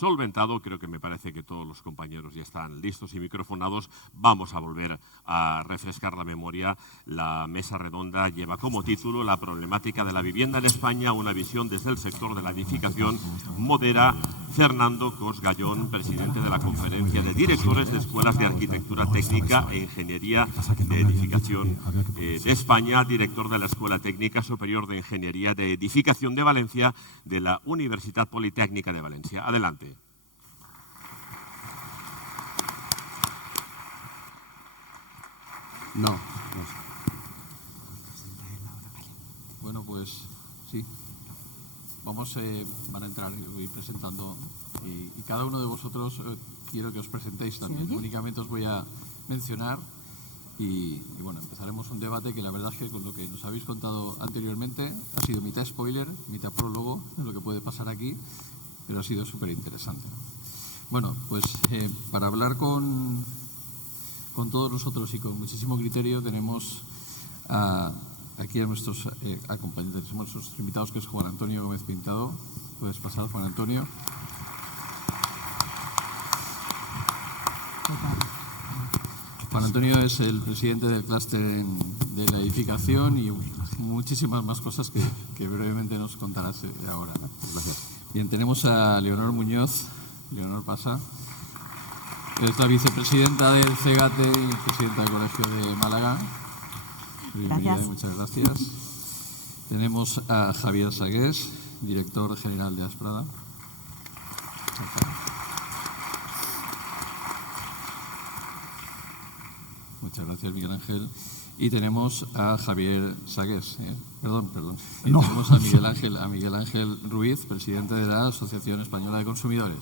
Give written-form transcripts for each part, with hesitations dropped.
solventado. Creo que me parece que todos los compañeros ya están listos y microfonados. Vamos a volver a refrescar la memoria. La mesa redonda lleva como título La problemática de la vivienda en España, una visión desde el sector de la edificación. Modera Fernando Cos Gallón, presidente de la Conferencia de Directores de Escuelas de Arquitectura Técnica e Ingeniería de Edificación de España, director de la Escuela Técnica Superior de Ingeniería de Edificación de Valencia, de la Universidad Politécnica de Valencia. Adelante. No. Bueno, pues sí. Van a entrar, voy presentando. Y cada uno de vosotros quiero que os presentéis también. Únicamente os voy a mencionar. Y bueno, empezaremos un debate que la verdad es que con lo que nos habéis contado anteriormente ha sido mitad spoiler, mitad prólogo, es lo que puede pasar aquí, pero ha sido súper interesante. Bueno, pues para hablar con todos nosotros y con muchísimo criterio tenemos aquí a nuestros acompañantes, nuestros invitados, que es Juan Antonio Gómez Pintado. Puedes pasar, Juan Antonio. Juan Antonio es el presidente del clúster de la edificación y muchísimas más cosas que brevemente nos contarás ahora, ¿no? Gracias. Bien, tenemos a Leonor Muñoz. Leonor, pasa. Es la vicepresidenta del CEGATE y presidenta del Colegio de Málaga. Gracias. Muchas gracias. Tenemos a Javier Sagués, director general de Asprada. Muchas gracias, Miguel Ángel. Y tenemos a Javier Sagués. Perdón. Y no. Tenemos a Miguel Ángel Ruiz, presidente de la Asociación Española de Consumidores.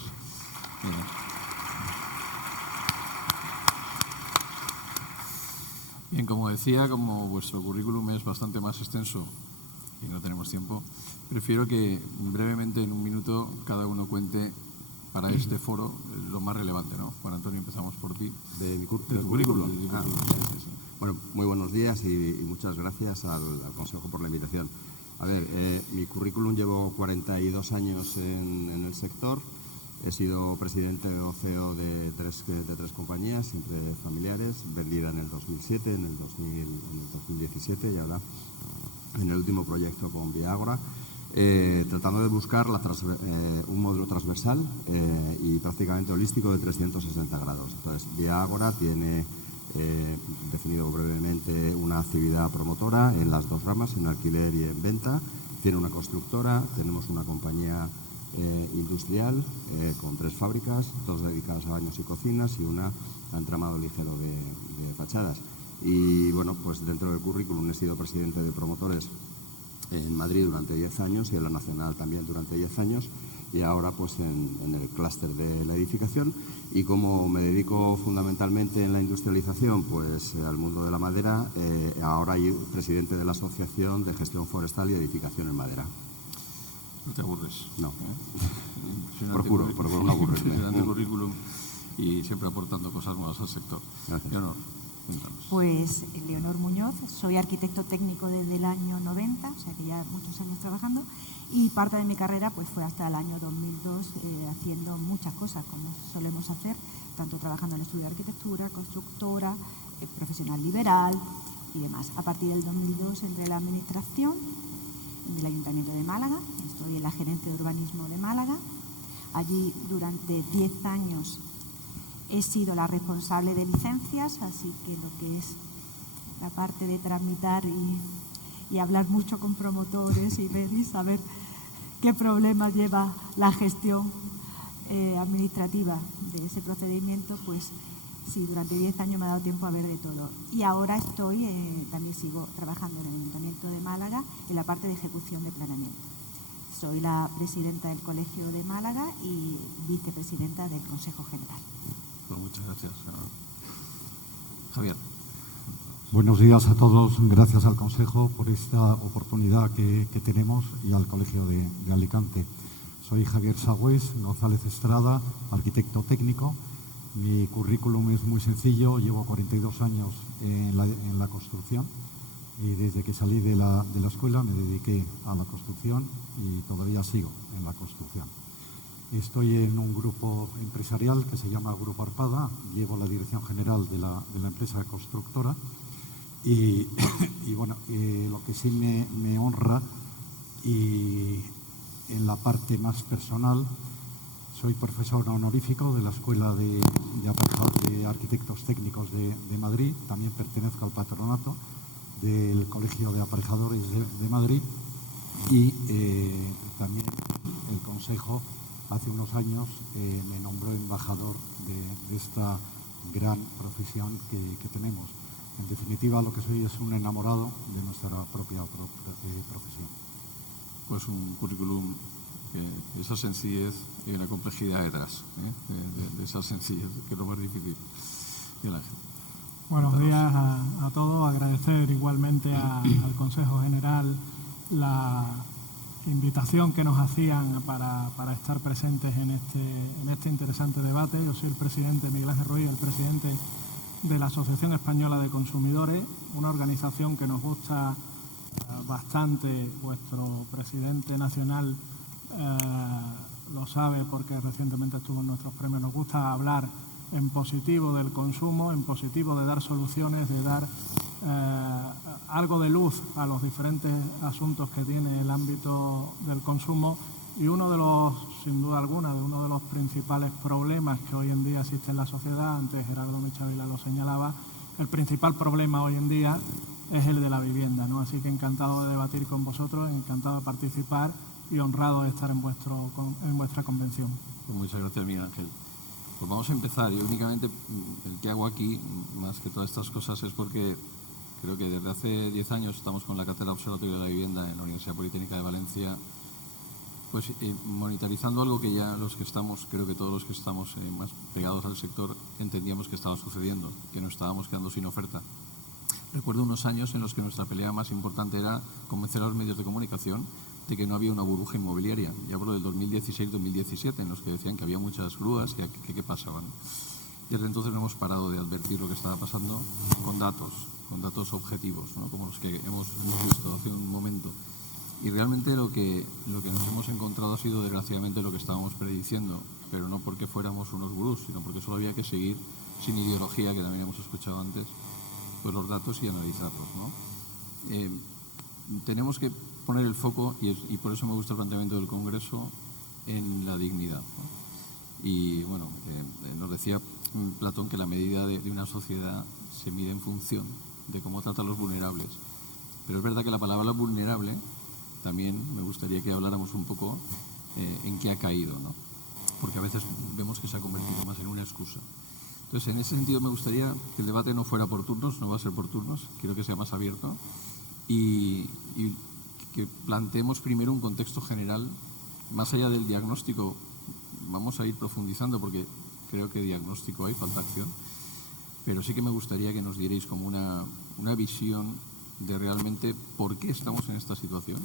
Bien, como decía, como vuestro currículum es bastante más extenso y no tenemos tiempo, prefiero que brevemente, en un minuto, cada uno cuente para este foro lo más relevante, ¿no? Juan Antonio, empezamos por ti. ¿De mi currículum? Sí. Bueno, muy buenos días y muchas gracias al Consejo por la invitación. A ver, mi currículum, llevo 42 años en el sector. He sido presidente o CEO de tres compañías, siempre familiares, vendida en el 2007, en el 2017 y ahora en el último proyecto con Viagora, tratando de buscar un modelo transversal y prácticamente holístico de 360 grados. Entonces, Viagora tiene definido brevemente una actividad promotora en las dos ramas, en alquiler y en venta. Tiene una constructora, tenemos una compañía industrial con 3 fábricas, 2 dedicadas a baños y cocinas y una a entramado ligero de fachadas. Y bueno, pues dentro del currículum he sido presidente de promotores en Madrid durante 10 años y en la Nacional también durante 10 años y ahora pues en el clúster de la edificación. Y como me dedico fundamentalmente en la industrialización pues al mundo de la madera, ahora soy presidente de la Asociación de Gestión Forestal y Edificación en Madera. ¿No te aburres? No. Procuro no aburrirme. Impresionante currículum y siempre aportando cosas nuevas al sector. Gracias. Leonor, Pues Leonor Muñoz, soy arquitecto técnico desde el año 90, o sea que ya muchos años trabajando, y parte de mi carrera pues fue hasta el año 2002 haciendo muchas cosas, como solemos hacer, tanto trabajando en el estudio de arquitectura, constructora, profesional liberal y demás. A partir del 2002 entré en la administración del Ayuntamiento de Málaga, estoy en la Gerencia de Urbanismo de Málaga. Allí durante 10 años he sido la responsable de licencias, así que lo que es la parte de tramitar y hablar mucho con promotores y ver y saber qué problemas lleva la gestión administrativa de ese procedimiento, pues sí, durante 10 años me ha dado tiempo a ver de todo. Y ahora también sigo trabajando en el Ayuntamiento de Málaga en la parte de ejecución de planeamiento. Soy la presidenta del Colegio de Málaga y vicepresidenta del Consejo General. Pues muchas gracias. Javier. Buenos días a todos. Gracias al Consejo por esta oportunidad que tenemos y al Colegio de Alicante. Soy Javier Sagüés González Estrada, arquitecto técnico. Mi currículum es muy sencillo. Llevo 42 años en la construcción y desde que salí de la escuela me dediqué a la construcción y todavía sigo en la construcción. Estoy en un grupo empresarial que se llama Grupo Arpada, llevo la dirección general de la empresa constructora y bueno, lo que sí me honra y en la parte más personal, soy profesor honorífico de la Escuela de Arquitectos Técnicos de Madrid, también pertenezco al patronato del Colegio de Aparejadores de Madrid y también el Consejo hace unos años me nombró embajador de esta gran profesión que tenemos. En definitiva, lo que soy es un enamorado de nuestra propia profesión. Pues un currículum que esa sencillez y una complejidad detrás, de esa sencillez, que es lo más difícil. Buenos días a todos. Agradecer igualmente al Consejo General la invitación que nos hacían para estar presentes en este interesante debate. Yo soy el presidente Miguel Ángel Ruiz, el presidente de la Asociación Española de Consumidores, una organización que nos gusta bastante. Vuestro presidente nacional lo sabe porque recientemente estuvo en nuestros premios. Nos gusta hablar en positivo del consumo, en positivo de dar soluciones, de dar algo de luz a los diferentes asuntos que tiene el ámbito del consumo. Y uno de los, sin duda alguna, uno de los principales problemas que hoy en día existe en la sociedad, antes Gerardo Michavila lo señalaba, el principal problema hoy en día es el de la vivienda, ¿no? Así que encantado de debatir con vosotros, encantado de participar y honrado de estar en vuestra convención. Pues muchas gracias, Miguel Ángel. Pues vamos a empezar. Yo únicamente el que hago aquí, más que todas estas cosas, es porque creo que desde hace 10 años estamos con la Cátedra Observatorio de la Vivienda en la Universidad Politécnica de Valencia, pues monitorizando algo que ya los que estamos, creo que todos los que estamos más pegados al sector, entendíamos que estaba sucediendo, que nos estábamos quedando sin oferta. Recuerdo unos años en los que nuestra pelea más importante era convencer a los medios de comunicación de que no había una burbuja inmobiliaria. Ya hablo del 2016-2017, en los que decían que había muchas grúas, que qué pasaban. Desde entonces no hemos parado de advertir lo que estaba pasando con datos objetivos, ¿no? Como los que hemos visto hace un momento. Y realmente lo que nos hemos encontrado ha sido desgraciadamente lo que estábamos prediciendo, pero no porque fuéramos unos gurús, sino porque solo había que seguir sin ideología, que también hemos escuchado antes, pues los datos y analizarlos, ¿no? Tenemos que poner el foco, y por eso me gusta el planteamiento del Congreso, en la dignidad, ¿no? Y bueno, nos decía Platón que la medida de una sociedad se mide en función de cómo trata a los vulnerables. Pero es verdad que la palabra vulnerable también me gustaría que habláramos un poco en qué ha caído, ¿no? Porque a veces vemos que se ha convertido más en una excusa. Entonces, en ese sentido me gustaría que el debate no fuera por turnos, no va a ser por turnos, quiero que sea más abierto y que planteemos primero un contexto general, más allá del diagnóstico. Vamos a ir profundizando porque creo que diagnóstico hay, falta acción, pero sí que me gustaría que nos dierais como una visión de realmente por qué estamos en esta situación,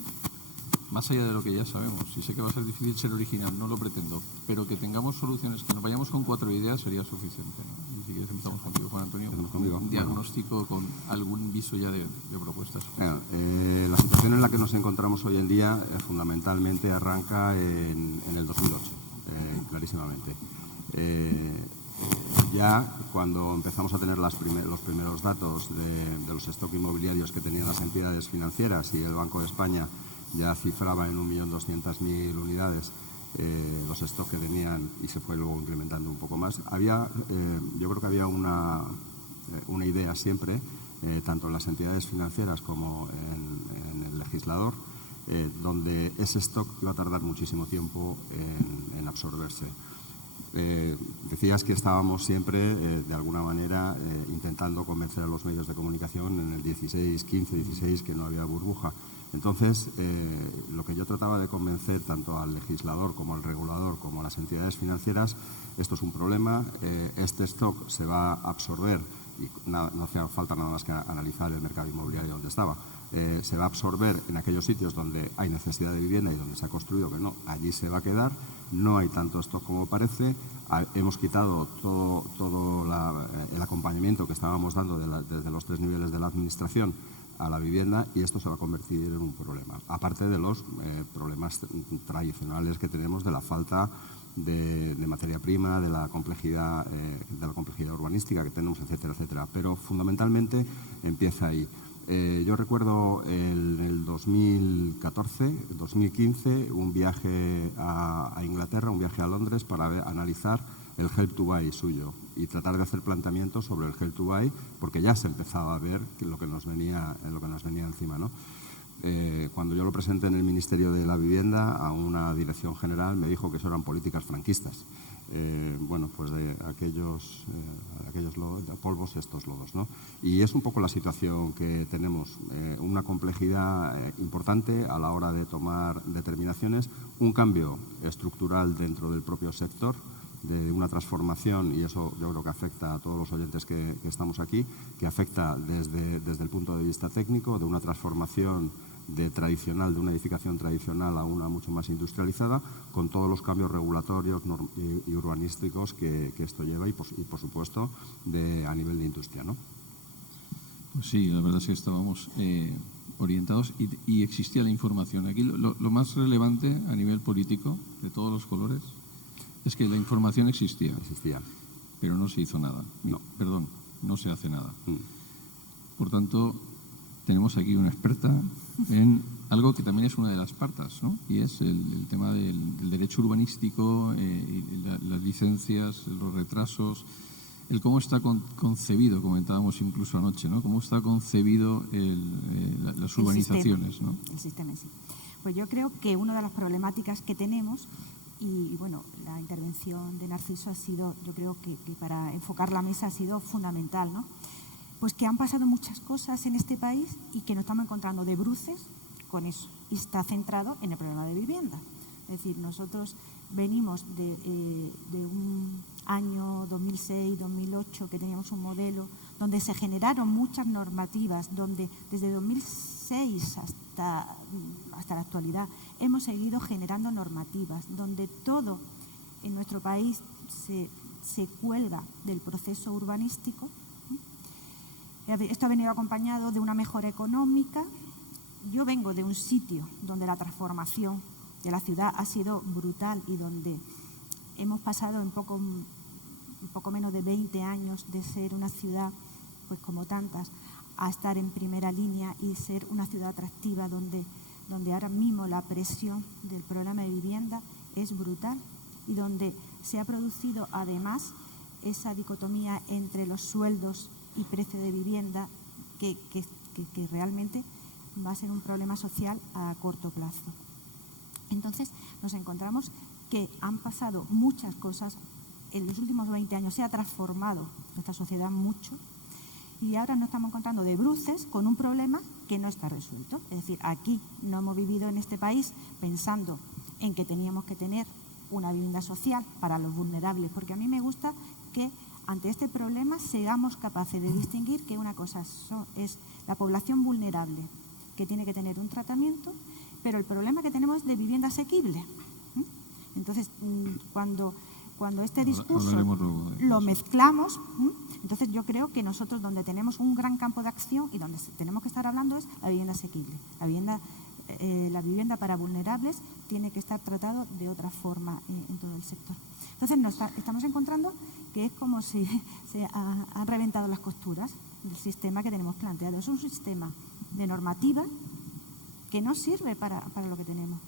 más allá de lo que ya sabemos. Y sé que va a ser difícil ser original, no lo pretendo, pero que tengamos soluciones, que nos vayamos con 4 ideas sería suficiente, ¿no? Y si quieres empezamos contigo, Juan Antonio, un diagnóstico con algún viso ya de propuestas. La situación en la que nos encontramos hoy en día fundamentalmente arranca en el 2008, clarísimamente. Ya cuando empezamos a tener los primeros datos de los stocks inmobiliarios que tenían las entidades financieras y el Banco de España ya cifraba en 1.200.000 unidades los stocks que tenían y se fue luego incrementando un poco más. Yo creo que había una idea siempre, tanto en las entidades financieras como en el legislador, donde ese stock iba a tardar muchísimo tiempo en absorberse. Decías que estábamos siempre, de alguna manera, intentando convencer a los medios de comunicación en el 16 que no había burbuja. Entonces, lo que yo trataba de convencer tanto al legislador como al regulador como a las entidades financieras, esto es un problema, este stock se va a absorber, y no hacía falta nada más que analizar el mercado inmobiliario donde estaba, se va a absorber en aquellos sitios donde hay necesidad de vivienda y donde se ha construido que no, allí se va a quedar, no hay tanto stock como parece, hemos quitado todo el acompañamiento que estábamos dando desde los 3 niveles de la administración a la vivienda, y esto se va a convertir en un problema. Aparte de los problemas tradicionales que tenemos de la falta de materia prima, de la complejidad urbanística que tenemos, etcétera, etcétera. Pero fundamentalmente empieza ahí. Yo recuerdo en el 2015, un viaje a Inglaterra, un viaje a Londres para analizar el Help to Buy suyo y tratar de hacer planteamientos sobre el Help to Buy, porque ya se empezaba a ver lo que nos venía encima, ¿no? Cuando yo lo presenté en el Ministerio de la Vivienda a una dirección general, me dijo que eso eran políticas franquistas. Bueno, pues de aquellos polvos, estos lodos, ¿no? Y es un poco la situación que tenemos, una complejidad importante a la hora de tomar determinaciones, un cambio estructural dentro del propio sector, de una transformación, y eso yo creo que afecta a todos los oyentes que estamos aquí, que afecta desde el punto de vista técnico, de una transformación de una edificación tradicional a una mucho más industrializada, con todos los cambios regulatorios y urbanísticos que esto lleva y por supuesto a nivel de industria, ¿no? Pues sí, la verdad es que estábamos orientados y existía la información. Aquí lo más relevante a nivel político, de todos los colores, es que la información existía, pero no se hizo nada. No. Perdón, no se hace nada. Por tanto, tenemos aquí una experta en algo que también es una de las partes, ¿no? Y es el tema del derecho urbanístico, las licencias, los retrasos, el cómo está concebido, comentábamos incluso anoche, ¿no? Cómo está concebido las urbanizaciones, ¿no? El sistema en sí. Pues yo creo que una de las problemáticas que tenemos, y bueno, la intervención de Narciso ha sido, yo creo que para enfocar la mesa ha sido fundamental, ¿no? Pues que han pasado muchas cosas en este país y que nos estamos encontrando de bruces con eso. Y está centrado en el problema de vivienda. Es decir, nosotros venimos de un año 2006-2008 que teníamos un modelo donde se generaron muchas normativas, donde desde 2006 hasta la actualidad hemos seguido generando normativas, donde todo en nuestro país se cuelga del proceso urbanístico. Esto ha venido acompañado de una mejora económica. Yo vengo de un sitio donde la transformación de la ciudad ha sido brutal y donde hemos pasado en poco menos de 20 años de ser una ciudad, pues como tantas, a estar en primera línea y ser una ciudad atractiva donde ahora mismo la presión del problema de vivienda es brutal y donde se ha producido además esa dicotomía entre los sueldos y precio de vivienda que realmente va a ser un problema social a corto plazo. Entonces nos encontramos que han pasado muchas cosas, en los últimos 20 años se ha transformado nuestra sociedad mucho y ahora nos estamos encontrando de bruces con un problema que no está resuelto. Es decir, aquí no hemos vivido en este país pensando en que teníamos que tener una vivienda social para los vulnerables, porque a mí me gusta que ante este problema seamos capaces de distinguir que una cosa es la población vulnerable, que tiene que tener un tratamiento, pero el problema que tenemos es de vivienda asequible. Entonces, cuando este discurso lo mezclamos, entonces yo creo que nosotros donde tenemos un gran campo de acción y donde tenemos que estar hablando es la vivienda asequible. La vivienda para vulnerables tiene que estar tratado de otra forma en todo el sector. Entonces estamos encontrando que es como si se han reventado las costuras del sistema que tenemos planteado. Es un sistema de normativa que no sirve para lo que tenemos,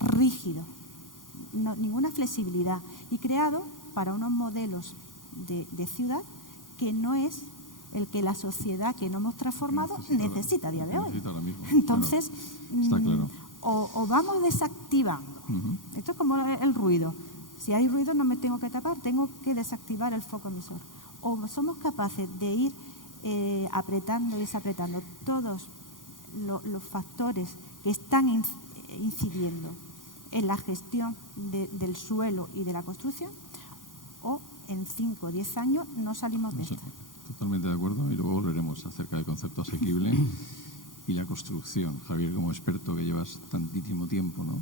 rígido, ninguna flexibilidad y creado para unos modelos de ciudad que no es el que la sociedad que no hemos transformado necesita a día de hoy. Entonces, está claro. O vamos desactivando. Esto es como el ruido. Si hay ruido no me tengo que tapar, tengo que desactivar el foco emisor. O somos capaces de ir apretando y desapretando todos los factores que están incidiendo en la gestión del suelo y de la construcción, o en 5 o 10 años no salimos de esto. Totalmente de acuerdo, y luego volveremos acerca del concepto asequible y la construcción. Javier, como experto que llevas tantísimo tiempo, ¿no?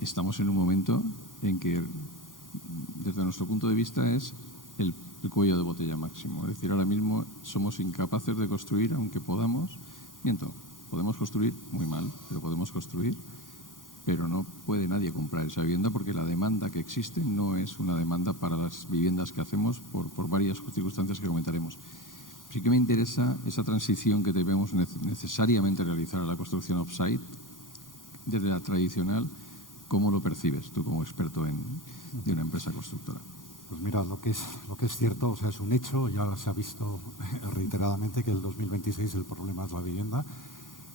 Estamos en un momento en que, desde nuestro punto de vista, es el cuello de botella máximo. Es decir, ahora mismo somos incapaces de construir, aunque podamos, Miento, podemos construir muy mal, pero podemos construir, pero no puede nadie comprar esa vivienda porque la demanda que existe no es una demanda para las viviendas que hacemos por varias circunstancias que comentaremos. Sí que me interesa esa transición que debemos necesariamente realizar a la construcción off-site, desde la tradicional. ¿Cómo lo percibes tú como experto de una empresa constructora? Pues mira, lo que es cierto, o sea, es un hecho, ya se ha visto reiteradamente que el 2026 el problema es la vivienda.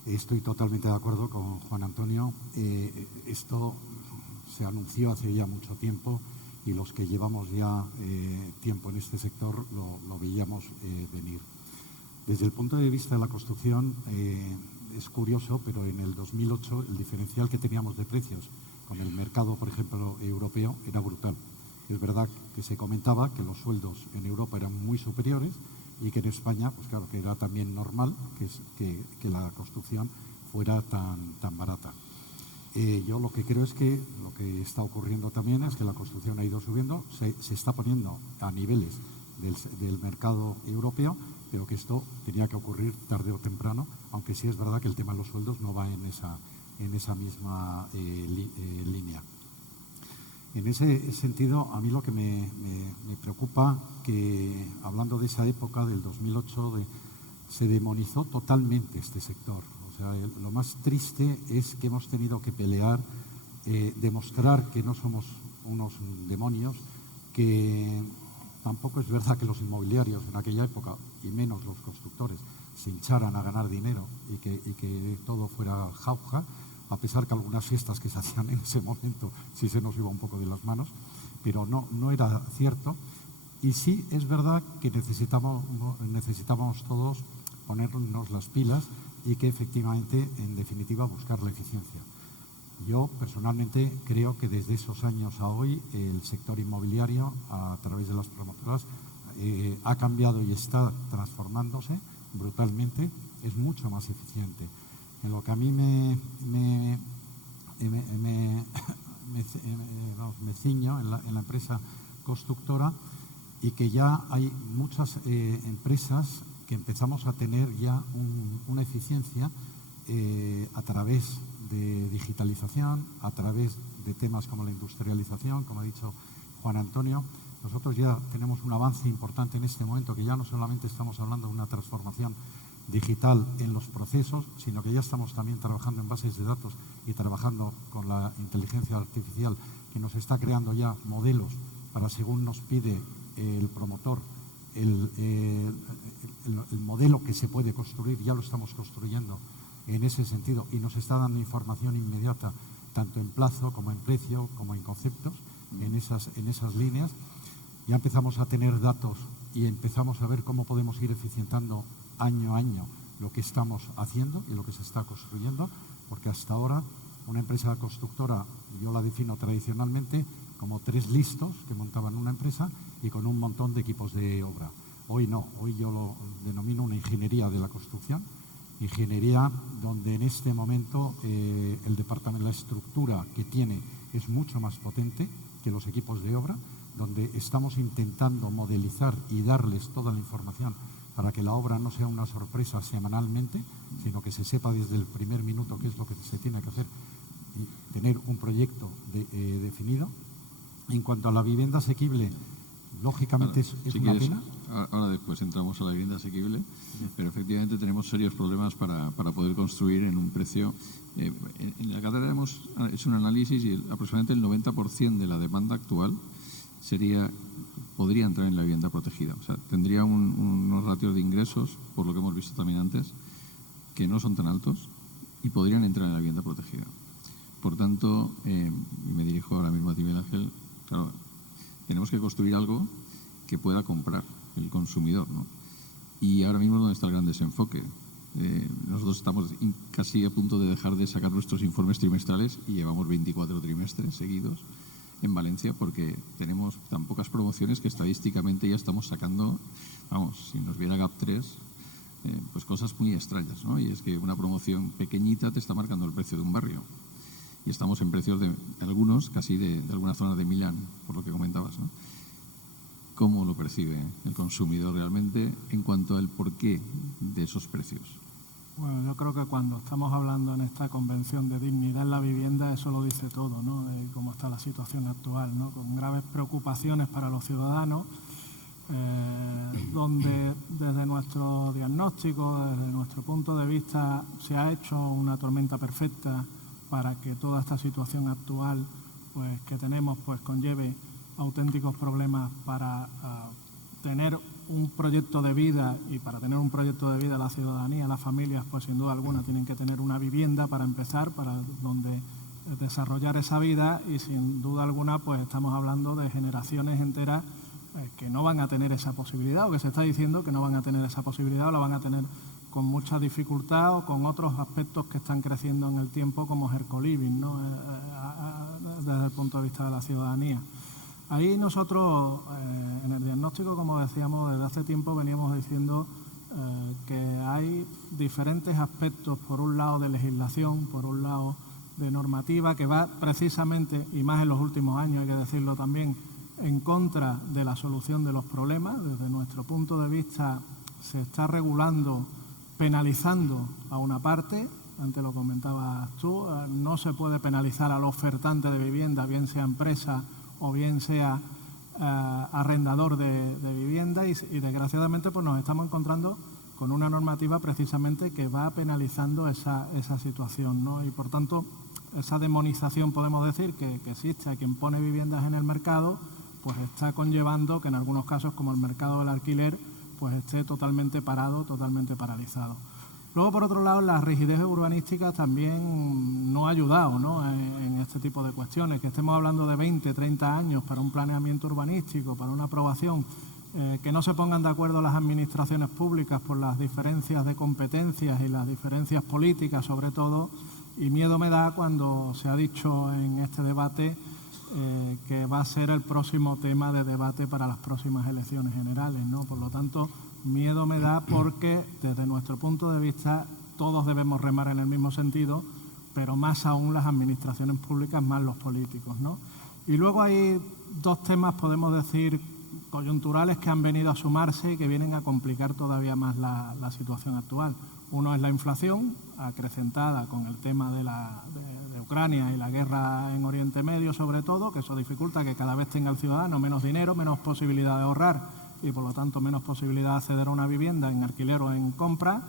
Estoy totalmente de acuerdo con Juan Antonio. Esto se anunció hace ya mucho tiempo y los que llevamos ya tiempo en este sector lo veíamos venir. Desde el punto de vista de la construcción, es curioso, pero en el 2008 el diferencial que teníamos de precios con el mercado, por ejemplo, europeo, era brutal. Es verdad que se comentaba que los sueldos en Europa eran muy superiores y que en España, pues claro, que era también normal que la construcción fuera tan barata. Yo lo que creo es que lo que está ocurriendo también es que la construcción ha ido subiendo, se está poniendo a niveles del mercado europeo, pero que esto tenía que ocurrir tarde o temprano, aunque sí es verdad que el tema de los sueldos no va en esa misma línea. En ese sentido, a mí lo que me preocupa, que hablando de esa época, del 2008, se demonizó totalmente este sector. O sea, lo más triste es que hemos tenido que pelear, demostrar que no somos unos demonios, que tampoco es verdad que los inmobiliarios en aquella época, y menos los constructores, se hincharan a ganar dinero y que todo fuera jauja, a pesar que algunas fiestas que se hacían en ese momento sí se nos iba un poco de las manos, pero no era cierto. Y sí es verdad que necesitamos todos ponernos las pilas y que efectivamente, en definitiva, buscar la eficiencia. Yo personalmente creo que desde esos años a hoy el sector inmobiliario, a través de las promotoras, ha cambiado y está transformándose brutalmente, es mucho más eficiente. En lo que a mí me ciño en la empresa constructora, y que ya hay muchas empresas que empezamos a tener ya una eficiencia a través de digitalización, a través de temas como la industrialización, como ha dicho Juan Antonio. Nosotros ya tenemos un avance importante en este momento, que ya no solamente estamos hablando de una transformación digital en los procesos, sino que ya estamos también trabajando en bases de datos y trabajando con la inteligencia artificial, que nos está creando ya modelos para, según nos pide el promotor, el modelo que se puede construir, ya lo estamos construyendo en ese sentido, y nos está dando información inmediata, tanto en plazo como en precio, como en conceptos, en esas líneas. Ya empezamos a tener datos y empezamos a ver cómo podemos ir eficientando año a año lo que estamos haciendo y lo que se está construyendo, porque hasta ahora una empresa constructora, yo la defino tradicionalmente como 3 listos que montaban una empresa y con un montón de equipos de obra. Hoy no, hoy yo lo denomino una ingeniería de la construcción, ingeniería donde en este momento el departamento, la estructura que tiene es mucho más potente que los equipos de obra, donde estamos intentando modelizar y darles toda la información para que la obra no sea una sorpresa semanalmente, sino que se sepa desde el primer minuto qué es lo que se tiene que hacer y tener un proyecto definido. En cuanto a la vivienda asequible, lógicamente es una pena. Ahora después entramos a la vivienda asequible, pero efectivamente tenemos serios problemas para poder construir en un precio. En la carrera hemos hecho un análisis y aproximadamente el 90% de la demanda actual podría entrar en la vivienda protegida. O sea, tendría unos ratios de ingresos, por lo que hemos visto también antes, que no son tan altos y podrían entrar en la vivienda protegida. Por tanto, me dirijo ahora mismo a ti, Miguel Ángel. Claro, tenemos que construir algo que pueda comprar el consumidor, ¿no? Y ahora mismo, ¿dónde está el gran desenfoque? Nosotros estamos casi a punto de dejar de sacar nuestros informes trimestrales y llevamos 24 trimestres seguidos en Valencia porque tenemos tan pocas promociones que estadísticamente ya estamos sacando, vamos, si nos viera GAP3, pues cosas muy extrañas, ¿no? Y es que una promoción pequeñita te está marcando el precio de un barrio. Y estamos en precios de algunos, casi de algunas zonas de Milán, por lo que comentabas, ¿no? ¿Cómo lo percibe el consumidor realmente en cuanto al porqué de esos precios? Bueno, yo creo que cuando estamos hablando en esta convención de dignidad en la vivienda, eso lo dice todo, ¿no? De cómo está la situación actual, ¿no? Con graves preocupaciones para los ciudadanos, donde desde nuestro diagnóstico, desde nuestro punto de vista, se ha hecho una tormenta perfecta para que toda esta situación actual pues, que tenemos pues, conlleve auténticos problemas para tener un proyecto de vida, y para tener un proyecto de vida la ciudadanía, las familias, pues sin duda alguna tienen que tener una vivienda para empezar, para donde desarrollar esa vida, y sin duda alguna pues estamos hablando de generaciones enteras que no van a tener esa posibilidad, o que se está diciendo que no van a tener esa posibilidad, o la van a tener con mucha dificultad o con otros aspectos que están creciendo en el tiempo, como Hercoliving, ¿no? Desde el punto de vista de la ciudadanía. Ahí nosotros, en el diagnóstico, como decíamos, desde hace tiempo veníamos diciendo que hay diferentes aspectos, por un lado de legislación, por un lado de normativa, que va precisamente, y más en los últimos años, hay que decirlo también, en contra de la solución de los problemas. Desde nuestro punto de vista se está regulando, penalizando a una parte. Antes lo comentabas tú, no se puede penalizar al ofertante de vivienda, bien sea empresa o bien sea arrendador de vivienda, y desgraciadamente pues nos estamos encontrando con una normativa precisamente que va penalizando esa situación, ¿no? Y por tanto esa demonización, podemos decir, que existe a quien pone viviendas en el mercado, pues está conllevando que en algunos casos, como el mercado del alquiler, pues esté totalmente parado, totalmente paralizado. Luego, por otro lado, la rigidez urbanística también no ha ayudado, ¿no? En este tipo de cuestiones. Que estemos hablando de 20, 30 años para un planeamiento urbanístico, para una aprobación, que no se pongan de acuerdo las administraciones públicas por las diferencias de competencias y las diferencias políticas, sobre todo, y miedo me da cuando se ha dicho en este debate que va a ser el próximo tema de debate para las próximas elecciones generales, ¿no? Por lo tanto, miedo me da porque desde nuestro punto de vista todos debemos remar en el mismo sentido, pero más aún las administraciones públicas, más los políticos, ¿no? Y luego hay dos temas, podemos decir, coyunturales que han venido a sumarse y que vienen a complicar todavía más la situación actual. Uno es la inflación, acrecentada con el tema de Ucrania y la guerra en Oriente Medio, sobre todo, que eso dificulta que cada vez tenga el ciudadano menos dinero, menos posibilidad de ahorrar y, por lo tanto, menos posibilidad de acceder a una vivienda en alquiler o en compra.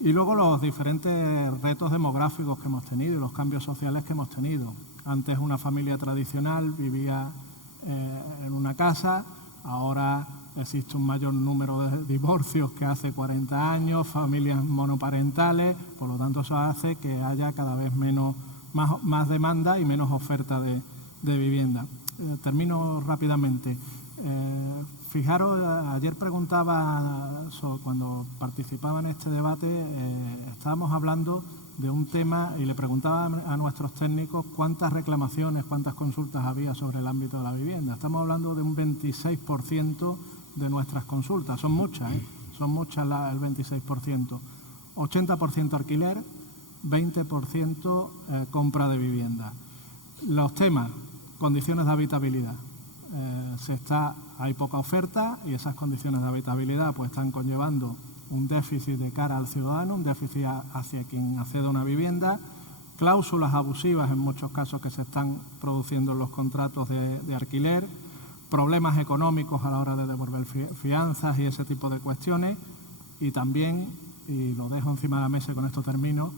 Y luego los diferentes retos demográficos que hemos tenido y los cambios sociales que hemos tenido. Antes una familia tradicional vivía en una casa, ahora existe un mayor número de divorcios que hace 40 años, familias monoparentales, por lo tanto eso hace que haya cada vez más demanda y menos oferta de vivienda. Termino rápidamente. Fijaros, ayer preguntaba, cuando participaba en este debate, estábamos hablando de un tema y le preguntaba a nuestros técnicos cuántas reclamaciones, cuántas consultas había sobre el ámbito de la vivienda. Estamos hablando de un 26% de nuestras consultas. Son muchas, son muchas el 26%. 80% alquiler, 20% compra de vivienda. Los temas, condiciones de habitabilidad. Hay poca oferta y esas condiciones de habitabilidad pues están conllevando un déficit de cara al ciudadano, un déficit hacia quien accede a una vivienda, cláusulas abusivas en muchos casos que se están produciendo en los contratos de alquiler, problemas económicos a la hora de devolver fianzas y ese tipo de cuestiones, y también, y lo dejo encima de la mesa y con esto termino,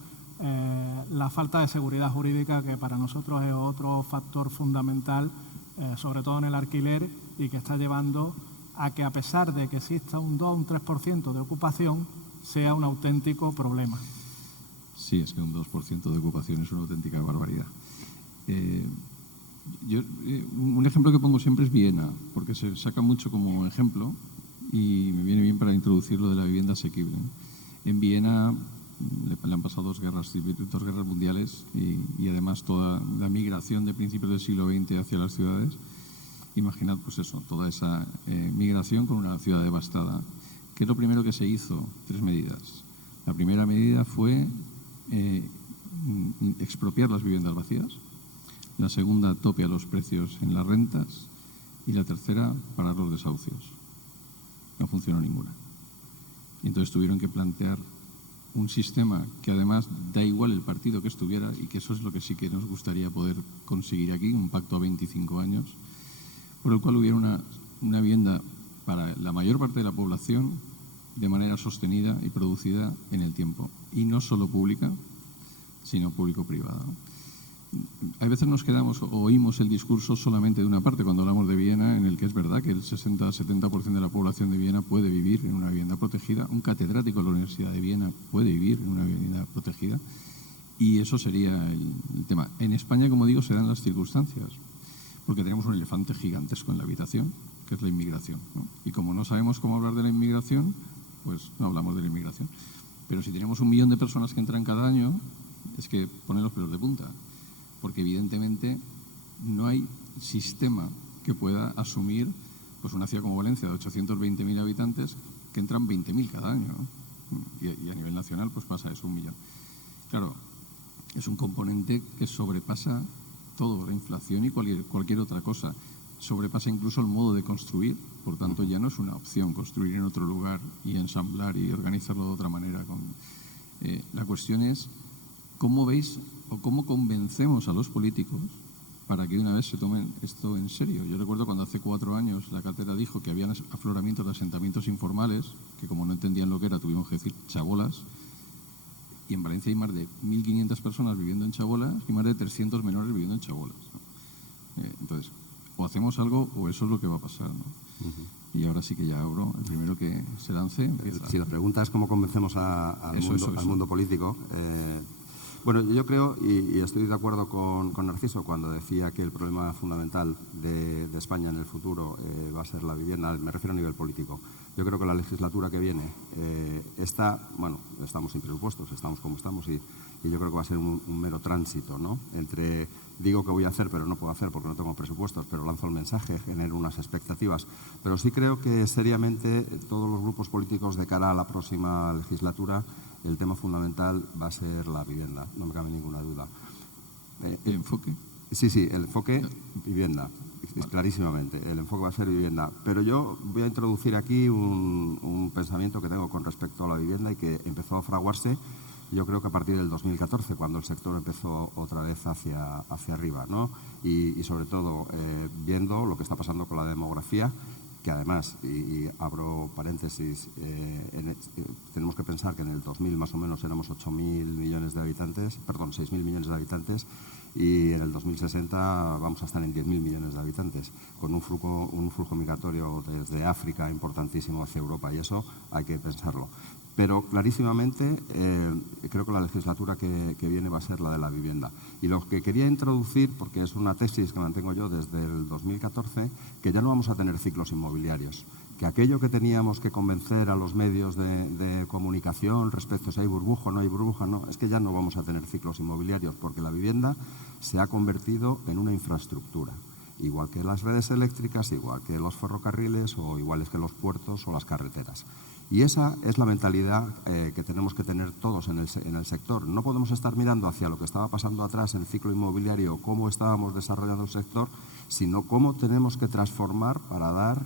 la falta de seguridad jurídica, que para nosotros es otro factor fundamental, sobre todo en el alquiler, y que está llevando a que, a pesar de que exista un 2 o un 3% de ocupación, sea un auténtico problema. Sí, es que un 2% de ocupación es una auténtica barbaridad. Un ejemplo que pongo siempre es Viena, porque se saca mucho como ejemplo y me viene bien para introducir lo de la vivienda asequible. En Viena le han pasado dos guerras mundiales y además toda la migración de principios del siglo XX hacia las ciudades. Imaginad pues eso, toda esa migración con una ciudad devastada. ¿Qué es lo primero que se hizo? 3 medidas. La primera medida fue expropiar las viviendas vacías. La segunda, tope a los precios en las rentas. Y la tercera, parar los desahucios. No funcionó ninguna. Y entonces tuvieron que plantear un sistema que además da igual el partido que estuviera, y que eso es lo que sí que nos gustaría poder conseguir aquí, un pacto a 25 años, por el cual hubiera una vivienda para la mayor parte de la población de manera sostenida y producida en el tiempo. Y no solo pública, sino público-privada. A veces nos quedamos o oímos el discurso solamente de una parte cuando hablamos de Viena, en el que es verdad que el 60-70% de la población de Viena puede vivir en una vivienda protegida. Un catedrático de la Universidad de Viena puede vivir en una vivienda protegida. Y eso sería el tema. En España, como digo, se dan las circunstancias, porque tenemos un elefante gigantesco en la habitación, que es la inmigración, ¿no? Y como no sabemos cómo hablar de la inmigración, pues no hablamos de la inmigración. Pero si tenemos 1 millón de personas que entran cada año, es que ponen los pelos de punta, porque evidentemente no hay sistema que pueda asumir pues una ciudad como Valencia de 820.000 habitantes, que entran 20.000 cada año, ¿no? Y a nivel nacional pues pasa eso, 1 millón. Claro, es un componente que sobrepasa todo, la inflación y cualquier otra cosa. Sobrepasa incluso el modo de construir, por tanto ya no es una opción construir en otro lugar y ensamblar y organizarlo de otra manera. La cuestión es cómo veis o cómo convencemos a los políticos para que de una vez se tomen esto en serio. Yo recuerdo cuando hace 4 años la cátedra dijo que había afloramientos de asentamientos informales, que como no entendían lo que era, tuvimos que decir chabolas, y en Valencia hay más de 1.500 personas viviendo en chabolas y más de 300 menores viviendo en chabolas, ¿no? Entonces, o hacemos algo o eso es lo que va a pasar, ¿no? Y ahora sí que ya abro, el primero que se lance empieza. Si la pregunta es cómo convencemos al mundo político, bueno, yo creo, y estoy de acuerdo con Narciso cuando decía que el problema fundamental de España en el futuro va a ser la vivienda, me refiero a nivel político. Yo creo que la legislatura que viene estamos sin presupuestos, estamos como estamos y yo creo que va a ser un mero tránsito, ¿no? Entre digo que voy a hacer pero no puedo hacer porque no tengo presupuestos, pero lanzo el mensaje, genero unas expectativas. Pero sí creo que seriamente todos los grupos políticos de cara a la próxima legislatura el tema fundamental va a ser la vivienda, no me cabe ninguna duda. ¿El enfoque? Sí, el enfoque vivienda, clarísimamente. El enfoque va a ser vivienda. Pero yo voy a introducir aquí un pensamiento que tengo con respecto a la vivienda y que empezó a fraguarse, yo creo que a partir del 2014, cuando el sector empezó otra vez hacia arriba, ¿no? Y sobre todo viendo lo que está pasando con la demografía, que además, y abro paréntesis, tenemos que pensar que en el 2000 más o menos éramos 6.000 millones de habitantes, y en el 2060 vamos a estar en 10.000 millones de habitantes, con un flujo migratorio desde África importantísimo hacia Europa, y eso hay que pensarlo. Pero clarísimamente creo que la legislatura que viene va a ser la de la vivienda. Y lo que quería introducir, porque es una tesis que mantengo yo desde el 2014, que ya no vamos a tener ciclos inmobiliarios. Que aquello que teníamos que convencer a los medios de comunicación respecto a si hay burbuja o no hay burbuja, no, es que ya no vamos a tener ciclos inmobiliarios, porque la vivienda se ha convertido en una infraestructura. Igual que las redes eléctricas, igual que los ferrocarriles o iguales que los puertos o las carreteras. Y esa es la mentalidad que tenemos que tener todos en el sector. No podemos estar mirando hacia lo que estaba pasando atrás en el ciclo inmobiliario, cómo estábamos desarrollando el sector, sino cómo tenemos que transformar para dar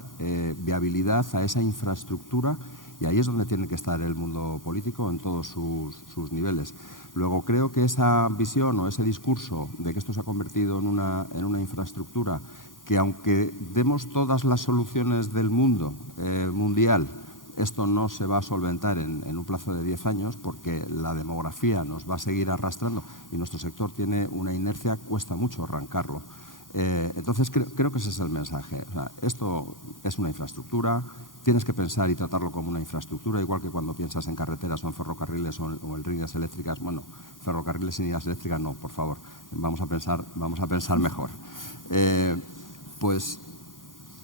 viabilidad a esa infraestructura, y ahí es donde tiene que estar el mundo político en todos sus niveles. Luego creo que esa visión o ese discurso de que esto se ha convertido en una infraestructura, que aunque demos todas las soluciones del mundo mundial, esto no se va a solventar en un plazo de 10 años porque la demografía nos va a seguir arrastrando y nuestro sector tiene una inercia, cuesta mucho arrancarlo. Entonces creo que ese es el mensaje. O sea, esto es una infraestructura, tienes que pensar y tratarlo como una infraestructura, igual que cuando piensas en carreteras o en ferrocarriles o en líneas eléctricas. Bueno, ferrocarriles y líneas eléctricas no, por favor, vamos a pensar mejor. Pues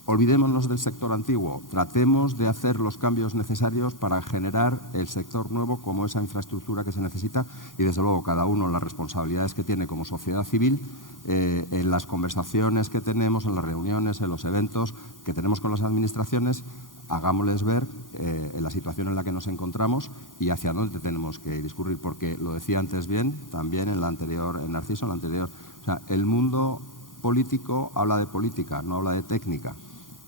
olvidémonos del sector antiguo, tratemos de hacer los cambios necesarios para generar el sector nuevo como esa infraestructura que se necesita, y desde luego cada uno las responsabilidades que tiene como sociedad civil, en las conversaciones que tenemos, en las reuniones, en los eventos que tenemos con las administraciones, hagámosles ver en la situación en la que nos encontramos y hacia dónde tenemos que discurrir, porque lo decía antes bien, también en Narciso, en la anterior, o sea, el mundo político habla de política, no habla de técnica.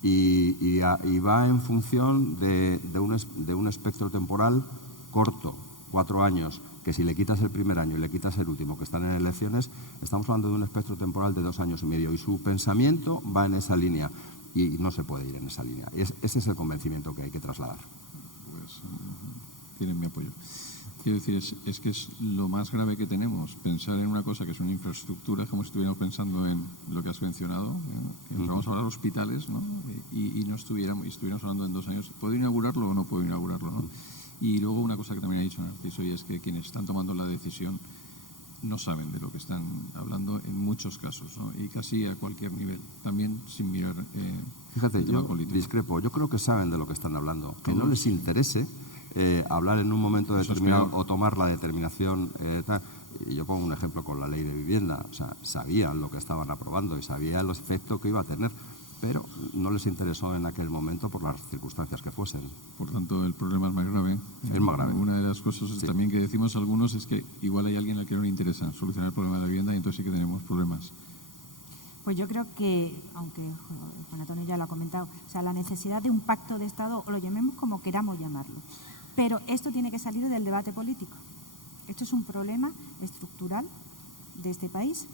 Y va en función de un espectro temporal corto, 4 años, que si le quitas el primer año y le quitas el último, que están en elecciones, estamos hablando de un espectro temporal de 2 años y medio y su pensamiento va en esa línea y no se puede ir en esa línea. Ese es el convencimiento que hay que trasladar. Pues tienen mi apoyo. Quiero decir, es que es lo más grave que tenemos, pensar en una cosa que es una infraestructura, como si estuviéramos pensando en lo que has mencionado, vamos a hablar de hospitales, ¿no? y estuviéramos hablando en 2 años, ¿puedo inaugurarlo o no puedo inaugurarlo? ¿no? Y luego una cosa que también ha dicho Narciso, y es que quienes están tomando la decisión no saben de lo que están hablando en muchos casos, ¿no? Y casi a cualquier nivel, también sin mirar Fíjate, el tema yo político. discrepo, yo creo que saben de lo que están hablando, que no les interese hablar en un momento determinado o tomar la determinación tal. Y yo pongo un ejemplo con la ley de vivienda, o sea, sabían lo que estaban aprobando y sabían los efectos que iba a tener, pero no les interesó en aquel momento por las circunstancias que fuesen. Por tanto, el problema es más grave. Es más grave. Una de las cosas Sí. también que decimos algunos es que igual hay alguien al que no le interesa solucionar el problema de la vivienda y entonces sí que tenemos problemas. Pues yo creo que, aunque Juan Antonio ya lo ha comentado, o sea, la necesidad de un pacto de Estado, o lo llamemos como queramos llamarlo, pero esto tiene que salir del debate político. Esto es un problema estructural de este país,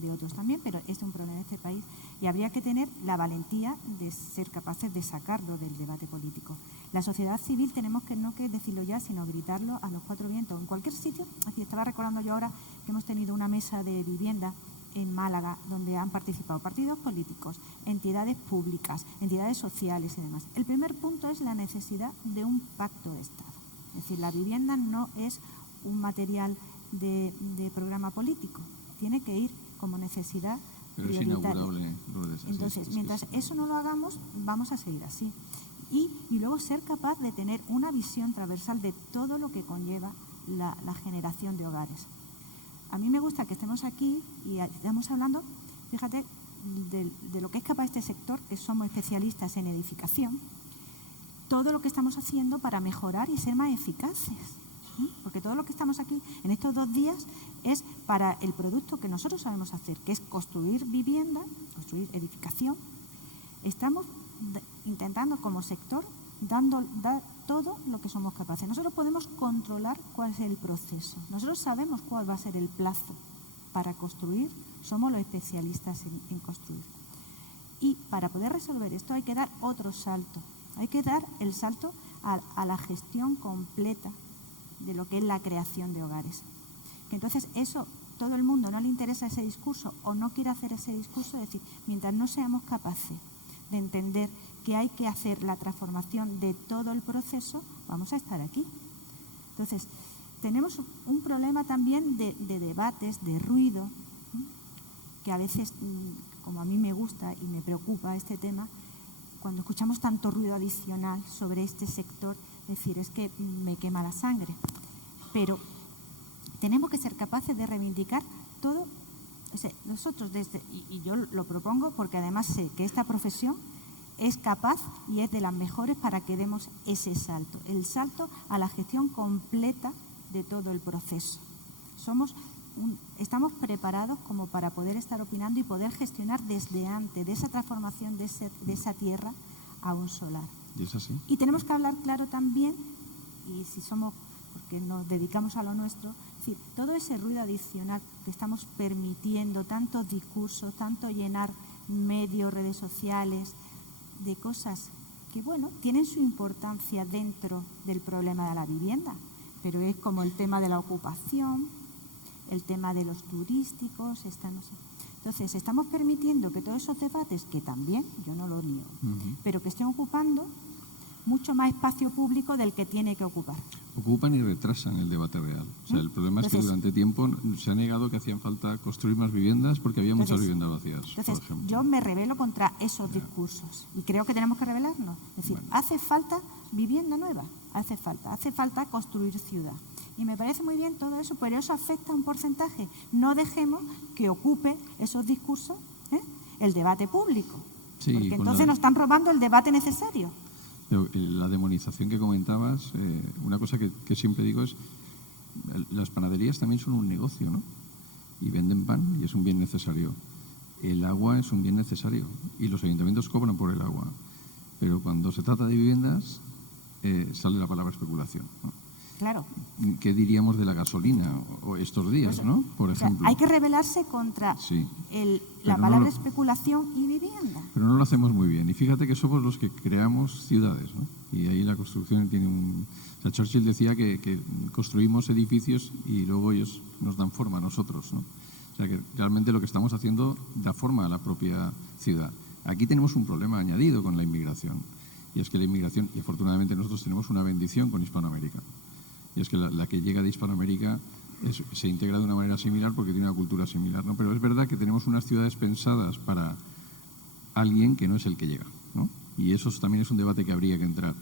de otros también, pero este es un problema de este país y habría que tener la valentía de ser capaces de sacarlo del debate político. La sociedad civil tenemos que no que decirlo ya, sino gritarlo a los 4 vientos. En cualquier sitio, así estaba recordando yo ahora que hemos tenido una mesa de vivienda en Málaga, donde han participado partidos políticos, entidades públicas, entidades sociales y demás. El primer punto es la necesidad de un pacto de Estado. Es decir, la vivienda no es un material de programa político, tiene que ir como necesidad Pero es prioritaria. inaugurable, Lourdes. Entonces, mientras eso no lo hagamos, vamos a seguir así. Y luego ser capaz de tener una visión transversal de todo lo que conlleva la generación de hogares. A mí me gusta que estemos aquí y estamos hablando, fíjate, de lo que es capaz este sector, que somos especialistas en edificación, todo lo que estamos haciendo para mejorar y ser más eficaces. Porque todo lo que estamos aquí en estos 2 días es para el producto que nosotros sabemos hacer, que es construir vivienda, construir edificación. Estamos intentando como sector dar todo lo que somos capaces. Nosotros podemos controlar cuál es el proceso. Nosotros sabemos cuál va a ser el plazo para construir. Somos los especialistas en construir. Y para poder resolver esto hay que dar otro salto. Hay que dar el salto a la gestión completa de lo que es la creación de hogares. Que entonces eso, todo el mundo no le interesa ese discurso o no quiere hacer ese discurso, es decir, mientras no seamos capaces de entender que hay que hacer la transformación de todo el proceso, vamos a estar aquí. Entonces, tenemos un problema también de debates, de ruido, que a veces, como a mí me gusta y me preocupa este tema, cuando escuchamos tanto ruido adicional sobre este sector, decir, es que me quema la sangre. Pero tenemos que ser capaces de reivindicar todo. O sea, nosotros, y yo lo propongo porque además sé que esta profesión es capaz y es de las mejores para que demos ese salto, el salto a la gestión completa de todo el proceso. Estamos preparados como para poder estar opinando y poder gestionar desde antes de esa transformación de esa tierra a un solar. ¿Y es así? Y tenemos que hablar claro también, y si somos, porque nos dedicamos a lo nuestro, es decir, todo ese ruido adicional que estamos permitiendo, tantos discursos, tanto llenar medios, redes sociales, de cosas que, bueno, tienen su importancia dentro del problema de la vivienda, pero es como el tema de la ocupación, el tema de los turísticos, Entonces, estamos permitiendo que todos esos debates, que también, yo no lo niego, pero que estén ocupando mucho más espacio público del que tiene que ocupar. Ocupan y retrasan el debate real. O sea, el problema es que durante tiempo se ha negado que hacían falta construir más viviendas porque había muchas viviendas vacías, por Entonces, ejemplo. yo me rebelo contra esos discursos y creo que tenemos que rebelarnos. Es decir, hace falta vivienda nueva, hace falta construir ciudad. Y me parece muy bien todo eso, pero eso afecta a un porcentaje. No dejemos que ocupe esos discursos el debate público, Sí, porque con entonces nos están robando el debate necesario. Pero la demonización que comentabas, una cosa que siempre digo es, las panaderías también son un negocio, ¿no? Y venden pan y es un bien necesario. El agua es un bien necesario y los ayuntamientos cobran por el agua. Pero cuando se trata de viviendas, sale la palabra especulación, ¿no? Claro. ¿Qué diríamos de la gasolina o estos días, ¿no? Por ejemplo. Hay que rebelarse contra Sí. la palabra especulación y vivienda. Pero no lo hacemos muy bien. Y fíjate que somos los que creamos ciudades, ¿no? Y ahí la construcción tiene un... O sea, Churchill decía que construimos edificios y luego ellos nos dan forma a nosotros, ¿no? O sea, que realmente lo que estamos haciendo da forma a la propia ciudad. Aquí tenemos un problema añadido con la inmigración. Y es que la inmigración, y afortunadamente nosotros tenemos una bendición con Hispanoamérica. Y es que la que llega de Hispanoamérica se integra de una manera similar porque tiene una cultura similar, ¿no? Pero es verdad que tenemos unas ciudades pensadas para alguien que no es el que llega, ¿no? Y eso también es un debate que habría que entrar.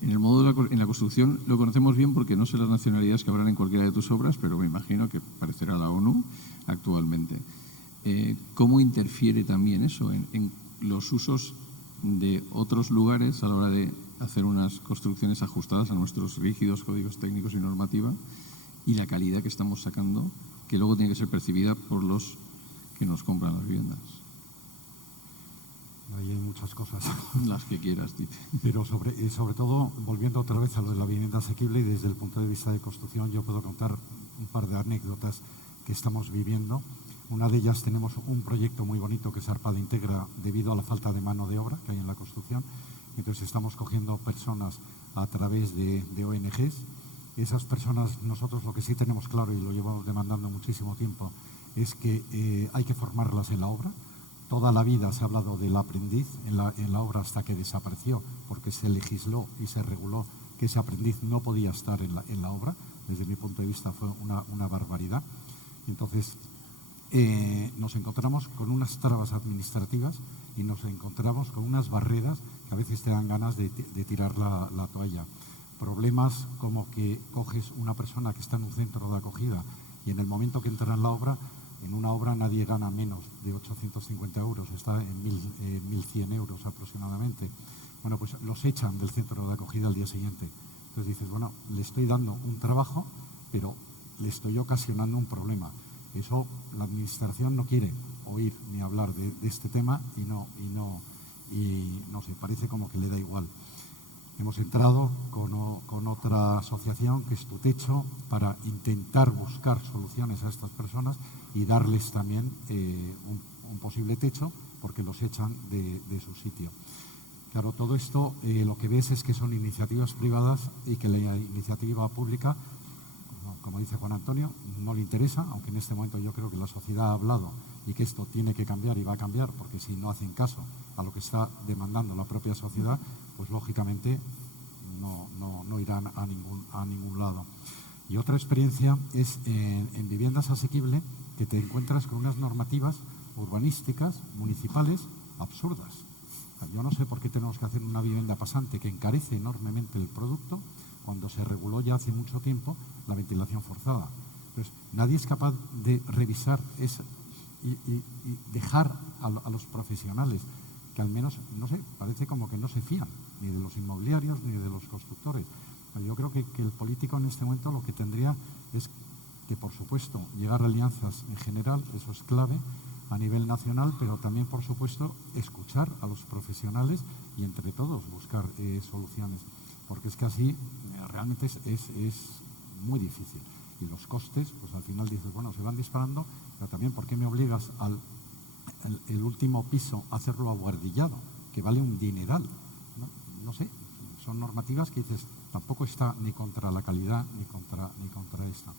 En el modo en la construcción lo conocemos bien porque no sé las nacionalidades que habrán en cualquiera de tus obras, pero me imagino que parecerá la ONU actualmente. ¿Cómo interfiere también eso en los usos de otros lugares a la hora de hacer unas construcciones ajustadas a nuestros rígidos códigos técnicos y normativa y la calidad que estamos sacando, que luego tiene que ser percibida por los que nos compran las viviendas? Ahí hay muchas cosas. Las que quieras, Tite. Pero sobre todo, volviendo otra vez a lo de la vivienda asequible y desde el punto de vista de construcción, yo puedo contar un par de anécdotas que estamos viviendo. Una de ellas, tenemos un proyecto muy bonito que es Arpada Integra debido a la falta de mano de obra que hay en la construcción. Entonces estamos cogiendo personas a través de ONGs. Esas personas, nosotros lo que sí tenemos claro y lo llevamos demandando muchísimo tiempo es que hay que formarlas en la obra. Toda la vida se ha hablado del aprendiz en la obra hasta que desapareció porque se legisló y se reguló que ese aprendiz no podía estar en la obra. Desde mi punto de vista fue una barbaridad. Entonces nos encontramos con unas trabas administrativas y nos encontramos con unas barreras que a veces te dan ganas de tirar la toalla. Problemas como que coges una persona que está en un centro de acogida y en el momento que entra en la obra, en una obra nadie gana menos de 850 euros, está en 1.100 euros aproximadamente. Bueno, pues los echan del centro de acogida al día siguiente. Entonces dices, bueno, le estoy dando un trabajo, pero le estoy ocasionando un problema. Eso la administración no quiere oír ni hablar de este tema y no sé, parece como que le da igual. Hemos entrado con otra asociación que es Tu Techo para intentar buscar soluciones a estas personas y darles también un posible techo porque los echan de su sitio. Claro, todo esto lo que ves es que son iniciativas privadas y que la iniciativa pública, como dice Juan Antonio, no le interesa, aunque en este momento yo creo que la sociedad ha hablado y que esto tiene que cambiar y va a cambiar, porque si no hacen caso a lo que está demandando la propia sociedad, pues lógicamente no irán a ningún lado. Y otra experiencia es en viviendas asequibles que te encuentras con unas normativas urbanísticas, municipales, absurdas. Yo no sé por qué tenemos que hacer una vivienda pasante que encarece enormemente el producto cuando se reguló ya hace mucho tiempo la ventilación forzada. Entonces, nadie es capaz de revisar eso y dejar a los profesionales que al menos, no sé, parece como que no se fían ni de los inmobiliarios ni de los constructores. Yo creo que el político en este momento lo que tendría es que, por supuesto, llegar a alianzas en general, eso es clave a nivel nacional, pero también, por supuesto, escuchar a los profesionales y entre todos buscar soluciones, porque es que así realmente es muy difícil. Y los costes, pues al final dices, bueno, se van disparando, pero también ¿por qué me obligas el último piso a hacerlo abuhardillado, que vale un dineral? No sé, son normativas que dices, tampoco está ni contra la calidad ni contra esta.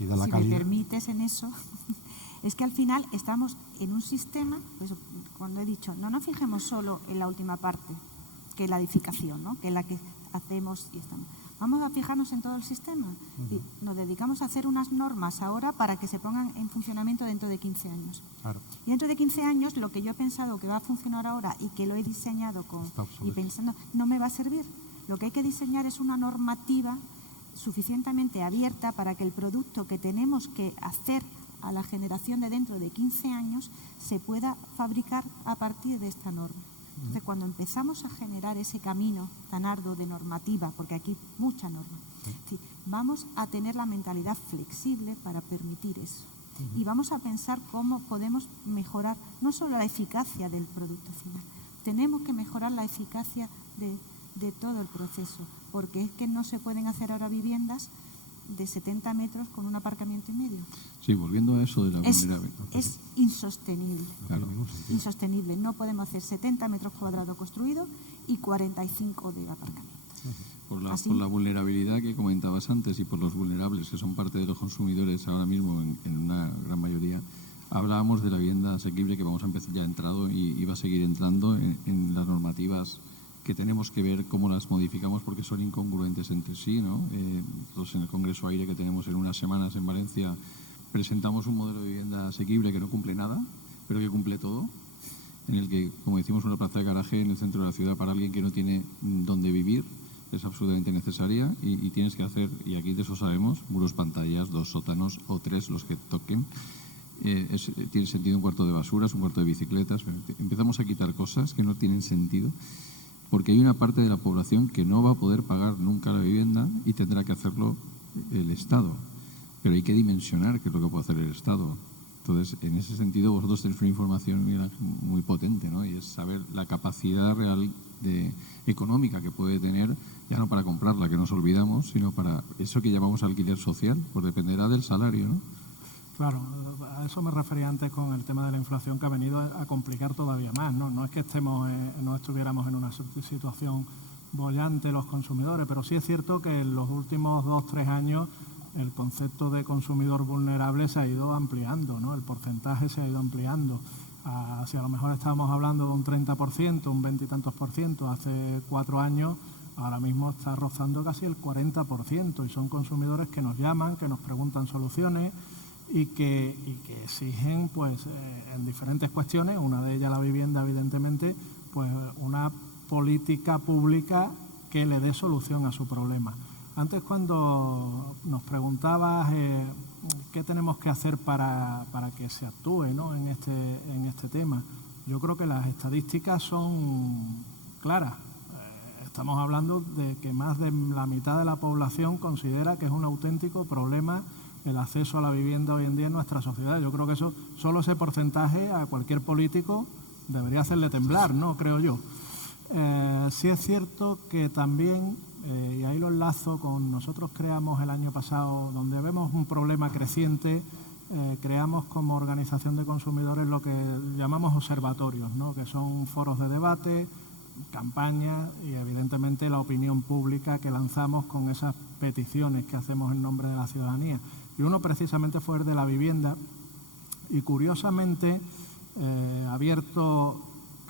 Y de la si calidad, me permites en eso, es que al final estamos en un sistema, pues, cuando he dicho, no nos fijemos solo en la última parte, que es la edificación, ¿no? Que es la que hacemos y estamos. Vamos a fijarnos en todo el sistema. Y nos dedicamos a hacer unas normas ahora para que se pongan en funcionamiento dentro de 15 años. claro, Y dentro de 15 años, lo que yo he pensado que va a funcionar ahora y que lo he diseñado Está obsoleto. y pensando, no me va a servir. Lo que hay que diseñar es una normativa suficientemente abierta para que el producto que tenemos que hacer a la generación de dentro de 15 años se pueda fabricar a partir de esta norma. Entonces, cuando empezamos a generar ese camino tan arduo de normativa, porque aquí mucha norma, sí, vamos a tener la mentalidad flexible para permitir eso. Y vamos a pensar cómo podemos mejorar no solo la eficacia del producto final, tenemos que mejorar la eficacia de todo el proceso, porque es que no se pueden hacer ahora viviendas de 70 metros con un aparcamiento y medio. Sí, volviendo a eso de la vulnerabilidad. Es insostenible. Claro. Insostenible. No podemos hacer 70 metros cuadrados construidos y 45 de aparcamiento. Por la vulnerabilidad que comentabas antes y por los vulnerables, que son parte de los consumidores ahora mismo en una gran mayoría, hablábamos de la vivienda asequible, que vamos a empezar, ya ha entrado y va a seguir entrando en las normativas que tenemos que ver cómo las modificamos porque son incongruentes entre sí, ¿no? Nosotros en el Congreso Aire que tenemos en unas semanas en Valencia presentamos un modelo de vivienda asequible que no cumple nada, pero que cumple todo, en el que, como decimos, una plaza de garaje en el centro de la ciudad para alguien que no tiene dónde vivir es absolutamente necesaria y tienes que hacer, y aquí de eso sabemos, muros, pantallas, 2 sótanos o 3 los que toquen. Tiene sentido un cuarto de basuras, un cuarto de bicicletas. Empezamos a quitar cosas que no tienen sentido porque hay una parte de la población que no va a poder pagar nunca la vivienda y tendrá que hacerlo el Estado. Pero hay que dimensionar qué es lo que puede hacer el Estado. Entonces, en ese sentido, vosotros tenéis una información muy potente, ¿no? Y es saber la capacidad real económica que puede tener, ya no para comprarla, que nos olvidamos, sino para eso que llamamos alquiler social, pues dependerá del salario, ¿no? Claro, a eso me refería antes con el tema de la inflación, que ha venido a complicar todavía más, ¿no? No es que no estuviéramos en una situación bollante los consumidores, pero sí es cierto que en los últimos 2-3 años el concepto de consumidor vulnerable se ha ido ampliando, ¿no? El porcentaje se ha ido ampliando. Si a lo mejor estábamos hablando de un 30%, un 20 y tantos por ciento hace 4 años, ahora mismo está rozando casi el 40%, y son consumidores que nos llaman, que nos preguntan soluciones y que exigen, pues, en diferentes cuestiones, una de ellas la vivienda, evidentemente, pues una política pública que le dé solución a su problema. Antes, cuando nos preguntabas qué tenemos que hacer para que se actúe, ¿no?, en este tema, yo creo que las estadísticas son claras. Estamos hablando de que más de la mitad de la población considera que es un auténtico problema el acceso a la vivienda hoy en día en nuestra sociedad. Yo creo que eso, solo ese porcentaje a cualquier político debería hacerle temblar, ¿no?, creo yo. Sí es cierto que también, y ahí lo enlazo con, nosotros creamos el año pasado, donde vemos un problema creciente, creamos como organización de consumidores lo que llamamos observatorios, ¿no?, que son foros de debate, campañas y evidentemente la opinión pública que lanzamos con esas peticiones que hacemos en nombre de la ciudadanía. Y uno precisamente fue el de la vivienda, y curiosamente abierto,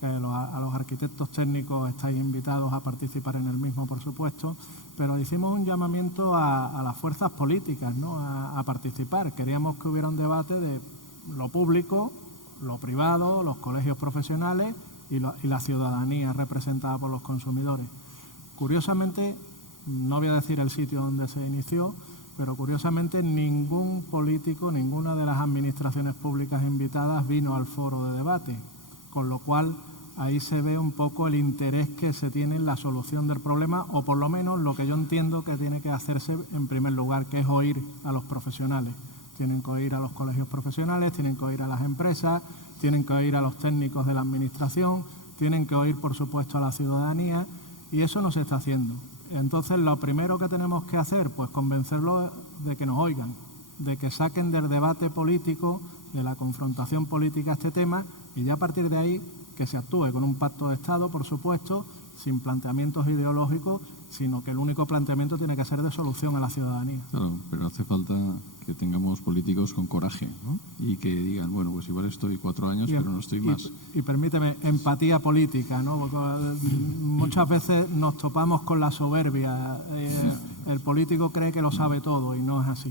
que a los arquitectos técnicos estáis invitados a participar en el mismo, por supuesto, pero hicimos un llamamiento a las fuerzas políticas, ¿no?, a participar. Queríamos que hubiera un debate de lo público, lo privado, los colegios profesionales y la ciudadanía representada por los consumidores. Curiosamente, no voy a decir el sitio donde se inició, pero curiosamente ningún político, ninguna de las administraciones públicas invitadas vino al foro de debate, con lo cual ahí se ve un poco el interés que se tiene en la solución del problema, o por lo menos lo que yo entiendo que tiene que hacerse en primer lugar, que es oír a los profesionales. Tienen que oír a los colegios profesionales, tienen que oír a las empresas, tienen que oír a los técnicos de la administración, tienen que oír, por supuesto, a la ciudadanía, y eso no se está haciendo. Entonces, lo primero que tenemos que hacer, pues convencerlos de que nos oigan, de que saquen del debate político, de la confrontación política este tema, y ya a partir de ahí que se actúe con un pacto de Estado, por supuesto, sin planteamientos ideológicos, sino que el único planteamiento tiene que ser de solución a la ciudadanía. Claro, pero hace falta que tengamos políticos con coraje, ¿no?, y que digan, bueno, pues igual estoy 4 años, pero no estoy más. Y permíteme, empatía política, ¿no? Porque muchas veces nos topamos con la soberbia. El político cree que lo sabe todo y no es así.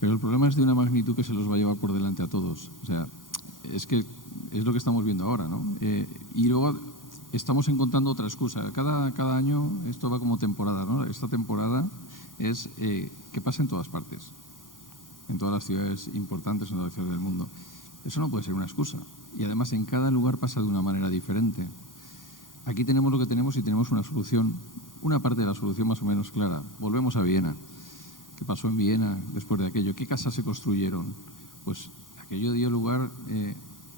Pero el problema es de una magnitud que se los va a llevar por delante a todos. O sea, es que es lo que estamos viendo ahora, ¿no? Y luego estamos encontrando otra excusa. Cada año esto va como temporada, ¿no? Esta temporada es que pasa en todas partes, en todas las ciudades importantes, en todas las ciudades del mundo. Eso no puede ser una excusa. Y además en cada lugar pasa de una manera diferente. Aquí tenemos lo que tenemos y tenemos una solución, una parte de la solución más o menos clara. Volvemos a Viena. ¿Qué pasó en Viena después de aquello? ¿Qué casas se construyeron? Pues aquello dio lugar,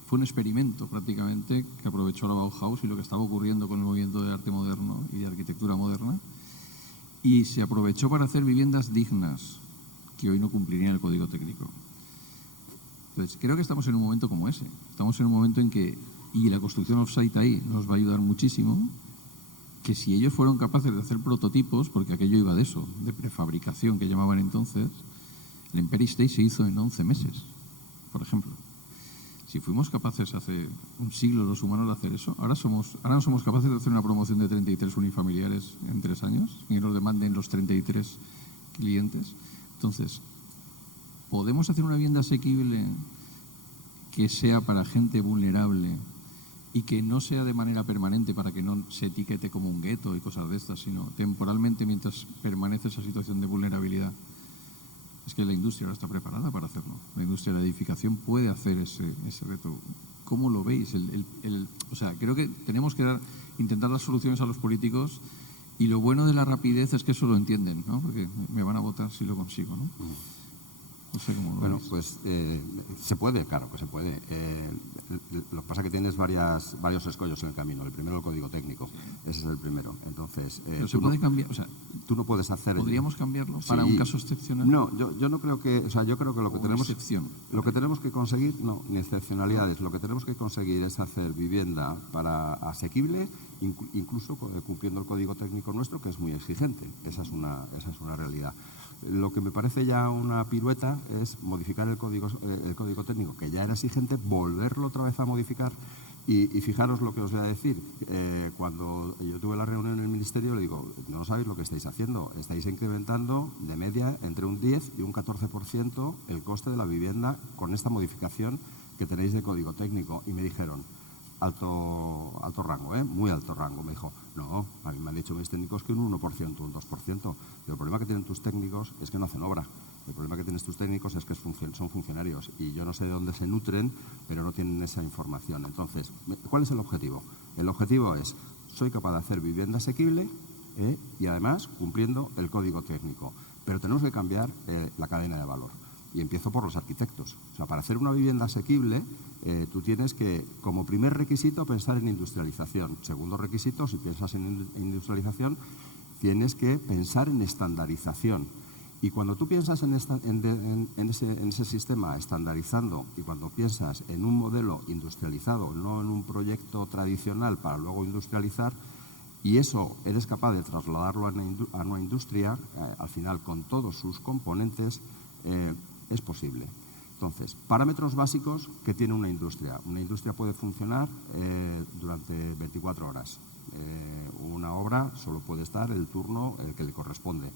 fue un experimento prácticamente que aprovechó la Bauhaus y lo que estaba ocurriendo con el movimiento de arte moderno y de arquitectura moderna. y se aprovechó para hacer viviendas dignas que hoy no cumplirían el código técnico. Entonces, creo que estamos en un momento como ese. Estamos en un momento en que, y la construcción off-site ahí nos va a ayudar muchísimo, que si ellos fueron capaces de hacer prototipos, porque aquello iba de eso, de prefabricación que llamaban entonces, el Empire State se hizo en 11 meses, por ejemplo. Si fuimos capaces hace un siglo los humanos de hacer eso, ahora no somos capaces de hacer una promoción de 33 unifamiliares en 3 años y nos demanden los 33 clientes. Entonces, ¿podemos hacer una vivienda asequible que sea para gente vulnerable y que no sea de manera permanente para que no se etiquete como un gueto y cosas de estas, sino temporalmente mientras permanece esa situación de vulnerabilidad? Es que la industria ahora está preparada para hacerlo. La industria de la edificación puede hacer ese reto. ¿Cómo lo veis? O sea, creo que tenemos que intentar dar soluciones a los políticos, y lo bueno de la rapidez es que eso lo entienden, ¿no? Porque me van a votar si lo consigo, ¿no? No sé cómo lo Bueno, veis. pues se puede, claro que se puede. Lo que pasa es que tienes varios escollos en el camino. El primero, el código técnico. Ese es el primero. Entonces, Pero se puede cambiar, o sea, tú no puedes hacer... ¿podríamos cambiarlo para un caso excepcional? No, yo no creo que... O sea, yo creo que lo que tenemos... excepción. Lo que tenemos que conseguir, no, ni excepcionalidades. Lo que tenemos que conseguir es hacer vivienda para asequible, incluso cumpliendo el código técnico nuestro, que es muy exigente. Esa es una realidad. Lo que me parece ya una pirueta es modificar el código técnico, que ya era exigente, volverlo otra vez a modificar. Y fijaros lo que os voy a decir. Cuando yo tuve la reunión en el Ministerio, le digo, no sabéis lo que estáis haciendo. Estáis incrementando de media entre un 10 y un 14% el coste de la vivienda con esta modificación que tenéis de código técnico. Y me dijeron, alto rango, muy alto rango. Me dijo, no, a mí me han dicho mis técnicos que un 1%, un 2%. Pero el problema que tienen tus técnicos es que no hacen obra. El problema que tienes tus técnicos es que son funcionarios y yo no sé de dónde se nutren, pero no tienen esa información. Entonces, ¿cuál es el objetivo? El objetivo es, soy capaz de hacer vivienda asequible y además cumpliendo el código técnico. Pero tenemos que cambiar la cadena de valor. Y empiezo por los arquitectos. O sea, para hacer una vivienda asequible, tú tienes que, como primer requisito, pensar en industrialización. Segundo requisito, si piensas en industrialización, tienes que pensar en estandarización. Y cuando tú piensas en ese sistema estandarizando y cuando piensas en un modelo industrializado, no en un proyecto tradicional para luego industrializar, y eso eres capaz de trasladarlo a una industria, al final con todos sus componentes, es posible. Entonces, parámetros básicos que tiene una industria. Una industria puede funcionar durante 24 horas. Una obra solo puede estar el turno el que le corresponde.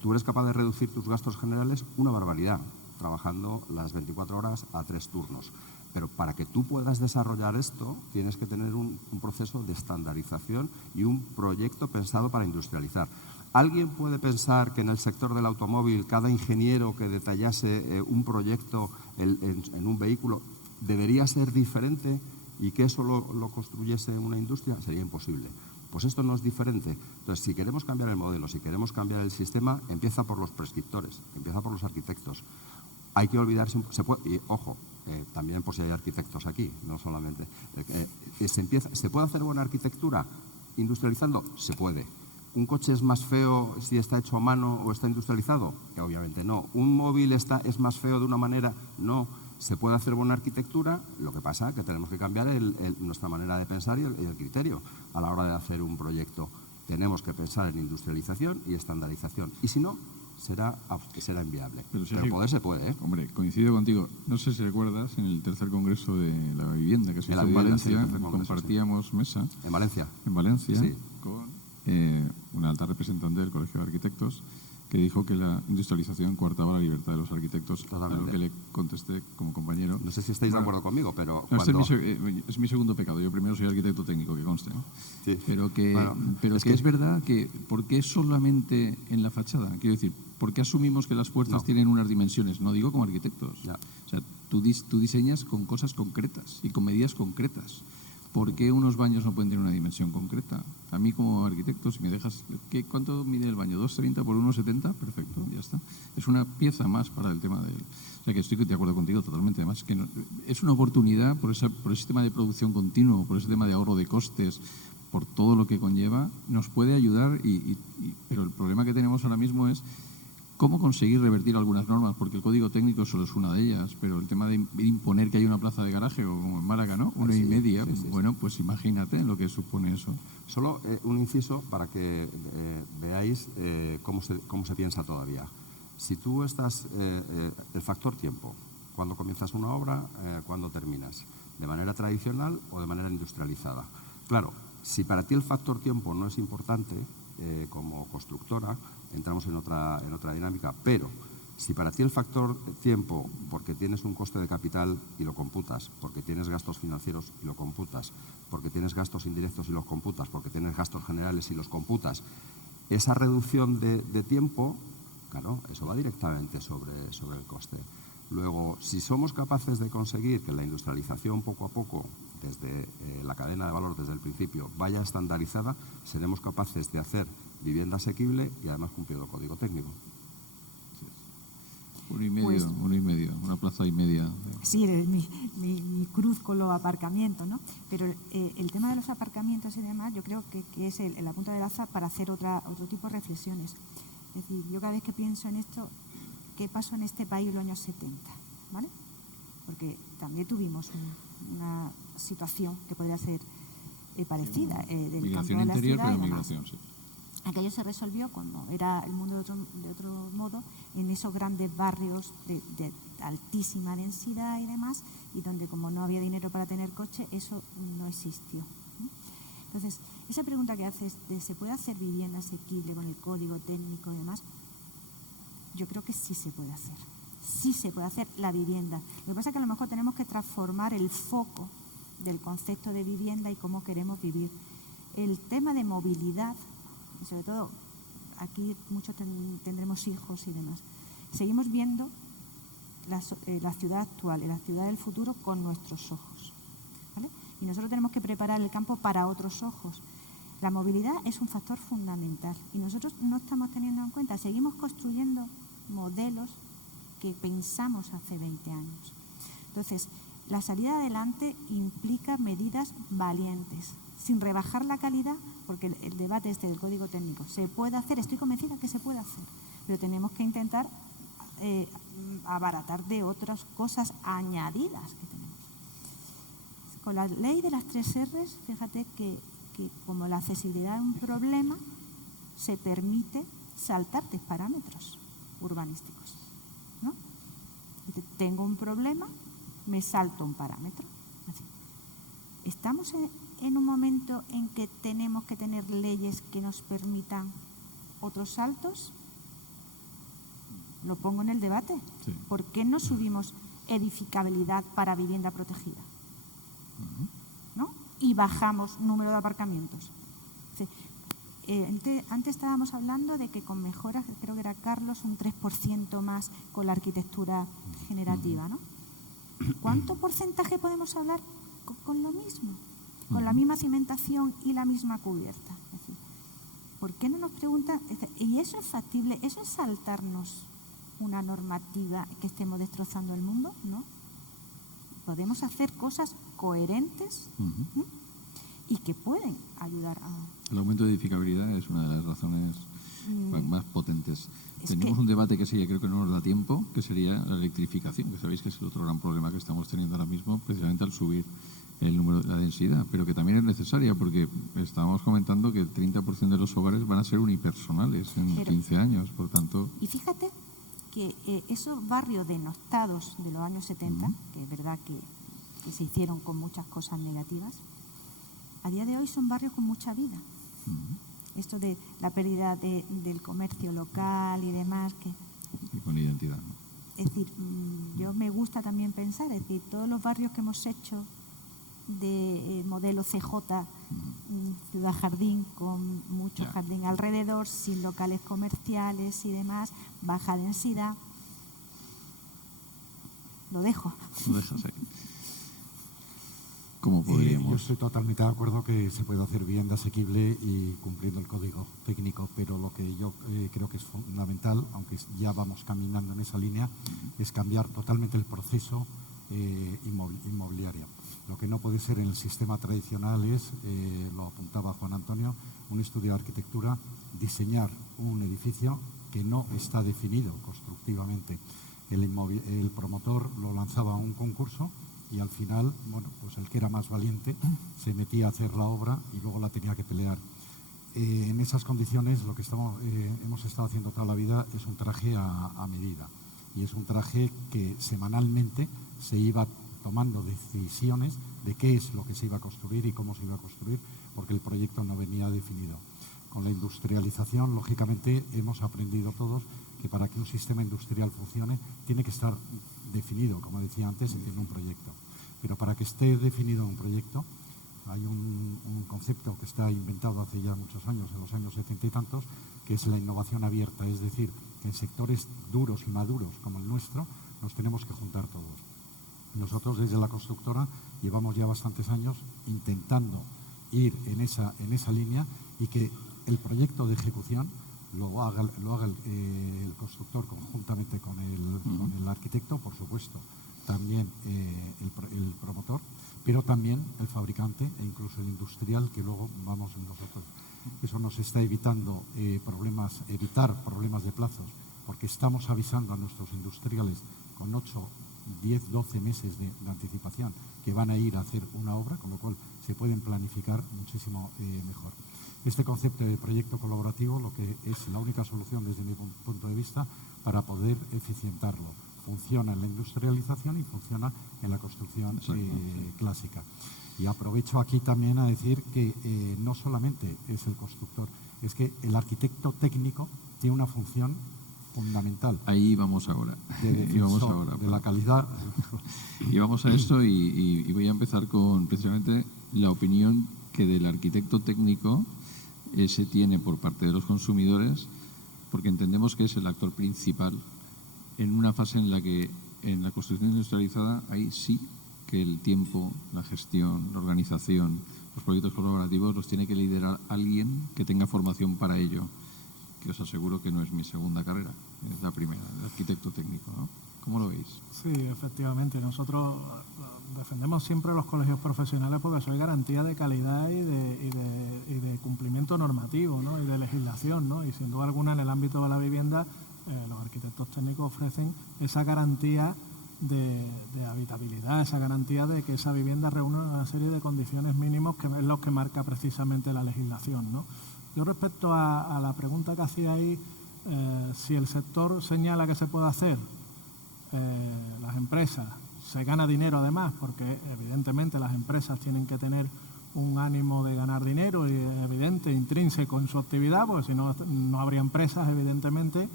Tú eres capaz de reducir tus gastos generales una barbaridad, trabajando las 24 horas a 3 turnos. Pero para que tú puedas desarrollar esto, tienes que tener un proceso de estandarización y un proyecto pensado para industrializar. ¿Alguien puede pensar que en el sector del automóvil cada ingeniero que detallase un proyecto en un vehículo debería ser diferente y que eso lo construyese una industria? Sería imposible. Pues esto no es diferente. Entonces, si queremos cambiar el modelo, si queremos cambiar el sistema, empieza por los prescriptores, empieza por los arquitectos. Hay que olvidarse, y ojo, también por si hay arquitectos aquí, no solamente. ¿Se puede hacer buena arquitectura industrializando? Se puede. ¿Un coche es más feo si está hecho a mano o está industrializado? Que obviamente no. ¿Un móvil es más feo de una manera? No. Se puede hacer buena arquitectura, lo que pasa es que tenemos que cambiar nuestra manera de pensar y el criterio a la hora de hacer un proyecto. Tenemos que pensar en industrialización y estandarización. Y si no, será inviable. Pero poder se puede, ¿eh? Hombre, coincido contigo. No sé si recuerdas, en el tercer congreso de la vivienda que se hizo en Valencia, compartíamos mesa. ¿En Valencia? En Valencia, sí. Con una alta representante del Colegio de Arquitectos, que dijo que la industrialización coartaba la libertad de los arquitectos. Totalmente. A lo que le contesté como compañero. No sé si estáis de acuerdo conmigo, pero... No, es mi segundo pecado. Yo primero soy arquitecto técnico, que conste, ¿no? Sí. Pero es verdad que, ¿por qué solamente en la fachada? Quiero decir, ¿por qué asumimos que las puertas tienen unas dimensiones? No digo como arquitectos. Ya. O sea, tú diseñas con cosas concretas y con medidas concretas. ¿Por qué unos baños no pueden tener una dimensión concreta? A mí como arquitecto, si me dejas... ¿Cuánto mide el baño? ¿2,30 por 1,70? Perfecto, ya está. Es una pieza más para el tema del... O sea, que estoy de acuerdo contigo totalmente. Además, que es una oportunidad por ese sistema de producción continuo, por ese tema de ahorro de costes, por todo lo que conlleva, nos puede ayudar, pero el problema que tenemos ahora mismo es cómo conseguir revertir algunas normas, porque el código técnico solo es una de ellas, pero el tema de imponer que haya una plaza de garaje, o como en Málaga, ¿no? 1,5, bueno, pues imagínate lo que supone eso. Solo un inciso para que veáis cómo se piensa todavía. Si tú estás, el factor tiempo, cuando comienzas una obra, cuando terminas, de manera tradicional o de manera industrializada. Claro, si para ti el factor tiempo no es importante, como constructora, entramos en otra dinámica, pero si para ti el factor tiempo, porque tienes un coste de capital y lo computas, porque tienes gastos financieros y lo computas, porque tienes gastos indirectos y los computas, porque tienes gastos generales y los computas, esa reducción de tiempo, claro, eso va directamente sobre el coste. Luego, si somos capaces de conseguir que la industrialización poco a poco, desde la cadena de valor, desde el principio, vaya estandarizada, seremos capaces de hacer vivienda asequible y además cumpliendo el código técnico. 1,5, una plaza y media. Sí, mi cruz con los aparcamientos, ¿no? Pero el tema de los aparcamientos y demás, yo creo que es la punta de lanza para hacer otro tipo de reflexiones. Es decir, yo cada vez que pienso en esto, ¿qué pasó en este país en los años 70? ¿Vale? Porque también tuvimos una situación que podría ser parecida. Del Migración campo a la interior, ciudad pero y demás. migración, sí. Aquello se resolvió cuando era el mundo de otro modo, en esos grandes barrios de altísima densidad y demás, y donde como no había dinero para tener coche, eso no existió, ¿no? Entonces, esa pregunta que haces de ¿se puede hacer vivienda asequible con el código técnico y demás? Yo creo que sí se puede hacer. Sí se puede hacer la vivienda. Lo que pasa es que a lo mejor tenemos que transformar el foco del concepto de vivienda y cómo queremos vivir. El tema de movilidad, y sobre todo aquí muchos tendremos hijos y demás, seguimos viendo la ciudad actual y la ciudad del futuro con nuestros ojos, ¿vale? Y nosotros tenemos que preparar el campo para otros ojos. La movilidad es un factor fundamental y nosotros no estamos teniendo en cuenta, seguimos construyendo modelos que pensamos hace 20 años. Entonces, la salida adelante implica medidas valientes, sin rebajar la calidad, porque el debate este del código técnico se puede hacer, estoy convencida que se puede hacer, pero tenemos que intentar abaratar de otras cosas añadidas que tenemos. Con la ley de las 3 R's, fíjate que como la accesibilidad es un problema, se permite saltarte parámetros urbanísticos, ¿no? Dice, tengo un problema, me salto un parámetro. Así. Estamos en un momento en que tenemos que tener leyes que nos permitan otros saltos. Lo pongo en el debate. Sí. ¿Por qué no subimos edificabilidad para vivienda protegida? ¿No? Y bajamos número de aparcamientos. Sí. Antes estábamos hablando de que con mejoras, creo que era Carlos, un 3% más con la arquitectura generativa, ¿no? ¿Cuánto porcentaje podemos hablar con lo mismo? Con la misma cimentación y la misma cubierta. Es decir, ¿por qué no nos preguntan? ¿Y eso es factible? ¿Eso es saltarnos una normativa que estemos destrozando el mundo? ¿No? Podemos hacer cosas coherentes y que pueden ayudar a... El aumento de edificabilidad es una de las razones más potentes. Tenemos un debate que sería, creo que no nos da tiempo, que sería la electrificación, que sabéis que es el otro gran problema que estamos teniendo ahora mismo, precisamente al subir el número de la densidad, pero que también es necesaria porque estábamos comentando que el 30% de los hogares van a ser unipersonales en 15 años, por tanto... Y fíjate que esos barrios denostados de los años 70, que es verdad que se hicieron con muchas cosas negativas, a día de hoy son barrios con mucha vida. Esto de la pérdida del comercio local y demás. Y con identidad, ¿no? Es decir, yo me gusta también pensar, es decir, todos los barrios que hemos hecho de modelo CJ, ciudad jardín, con mucho jardín alrededor, sin locales comerciales y demás, baja densidad. Lo dejo. Lo dejas ahí. ¿Cómo podríamos? Yo estoy totalmente de acuerdo que se puede hacer vivienda asequible y cumpliendo el código técnico, pero lo que yo creo que es fundamental, aunque ya vamos caminando en esa línea, es cambiar totalmente el proceso inmobiliaria. Lo que no puede ser en el sistema tradicional es, lo apuntaba Juan Antonio, un estudio de arquitectura, diseñar un edificio que no está definido constructivamente. El promotor lo lanzaba a un concurso y al final, bueno, pues el que era más valiente se metía a hacer la obra y luego la tenía que pelear. En esas condiciones lo que hemos estado haciendo toda la vida es un traje a medida, y es un traje que semanalmente se iba tomando decisiones de qué es lo que se iba a construir y cómo se iba a construir, porque el proyecto no venía definido. Con la industrialización, lógicamente, hemos aprendido todos que para que un sistema industrial funcione tiene que estar definido, como decía antes, en un proyecto. Pero para que esté definido un proyecto, hay un concepto que está inventado hace ya muchos años, en los años 70 y tantos, que es la innovación abierta, es decir, que en sectores duros y maduros como el nuestro nos tenemos que juntar todos. Nosotros desde la constructora llevamos ya bastantes años intentando ir en esa línea y que el proyecto de ejecución lo haga el constructor conjuntamente con el arquitecto, por supuesto, también el promotor, pero también el fabricante e incluso el industrial, que luego vamos nosotros. Eso nos está evitando evitar problemas de plazos, porque estamos avisando a nuestros industriales con 8, 10, 12 meses de anticipación que van a ir a hacer una obra, con lo cual se pueden planificar muchísimo mejor. Este concepto de proyecto colaborativo lo que es la única solución desde mi punto de vista para poder eficientarlo. Funciona en la industrialización y funciona en la construcción clásica. Y aprovecho aquí también a decir que no solamente es el constructor, es que el arquitecto técnico tiene una función fundamental. Ahí vamos ahora. De la calidad. Y vamos a esto y voy a empezar con precisamente la opinión que del arquitecto técnico se tiene por parte de los consumidores, porque entendemos que es el actor principal en una fase en la que en la construcción industrializada ahí sí que el tiempo, la gestión, la organización, los proyectos colaborativos los tiene que liderar alguien que tenga formación para ello, que os aseguro que no es mi segunda carrera, es la primera, el arquitecto técnico, ¿no? ¿Cómo lo veis? Sí, efectivamente. Nosotros defendemos siempre los colegios profesionales porque soy garantía de calidad y de cumplimiento normativo, ¿no? Y de legislación, ¿no? Y sin duda alguna en el ámbito de la vivienda los arquitectos técnicos ofrecen esa garantía de habitabilidad, esa garantía de que esa vivienda reúne una serie de condiciones mínimas que es lo que marca precisamente la legislación, ¿no? Yo respecto a la pregunta que hacía ahí, si el sector señala que se puede hacer, las empresas, se gana dinero además, porque evidentemente las empresas tienen que tener un ánimo de ganar dinero y evidente, intrínseco en su actividad, porque si no, no habría empresas, evidentemente,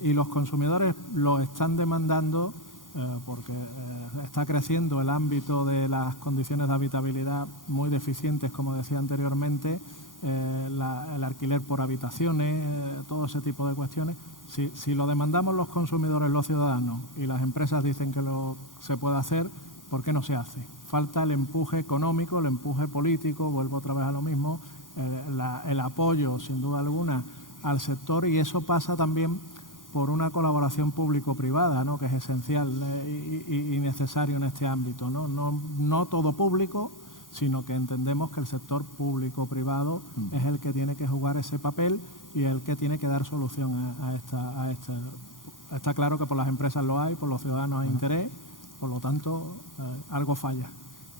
y los consumidores lo están demandando porque está creciendo el ámbito de las condiciones de habitabilidad muy deficientes, como decía anteriormente, el alquiler por habitaciones, todo ese tipo de cuestiones. Si lo demandamos los consumidores, los ciudadanos, y las empresas dicen que se puede hacer, ¿por qué no se hace? Falta el empuje económico, el empuje político, vuelvo otra vez a lo mismo, el apoyo, sin duda alguna, al sector, y eso pasa también por una colaboración público-privada, ¿no? Que es esencial y necesario en este ámbito, ¿no? No todo público, sino que entendemos que el sector público-privado es el que tiene que jugar ese papel y el que tiene que dar solución a esta. Está claro que por las empresas lo hay, por los ciudadanos hay interés, por lo tanto, algo falla.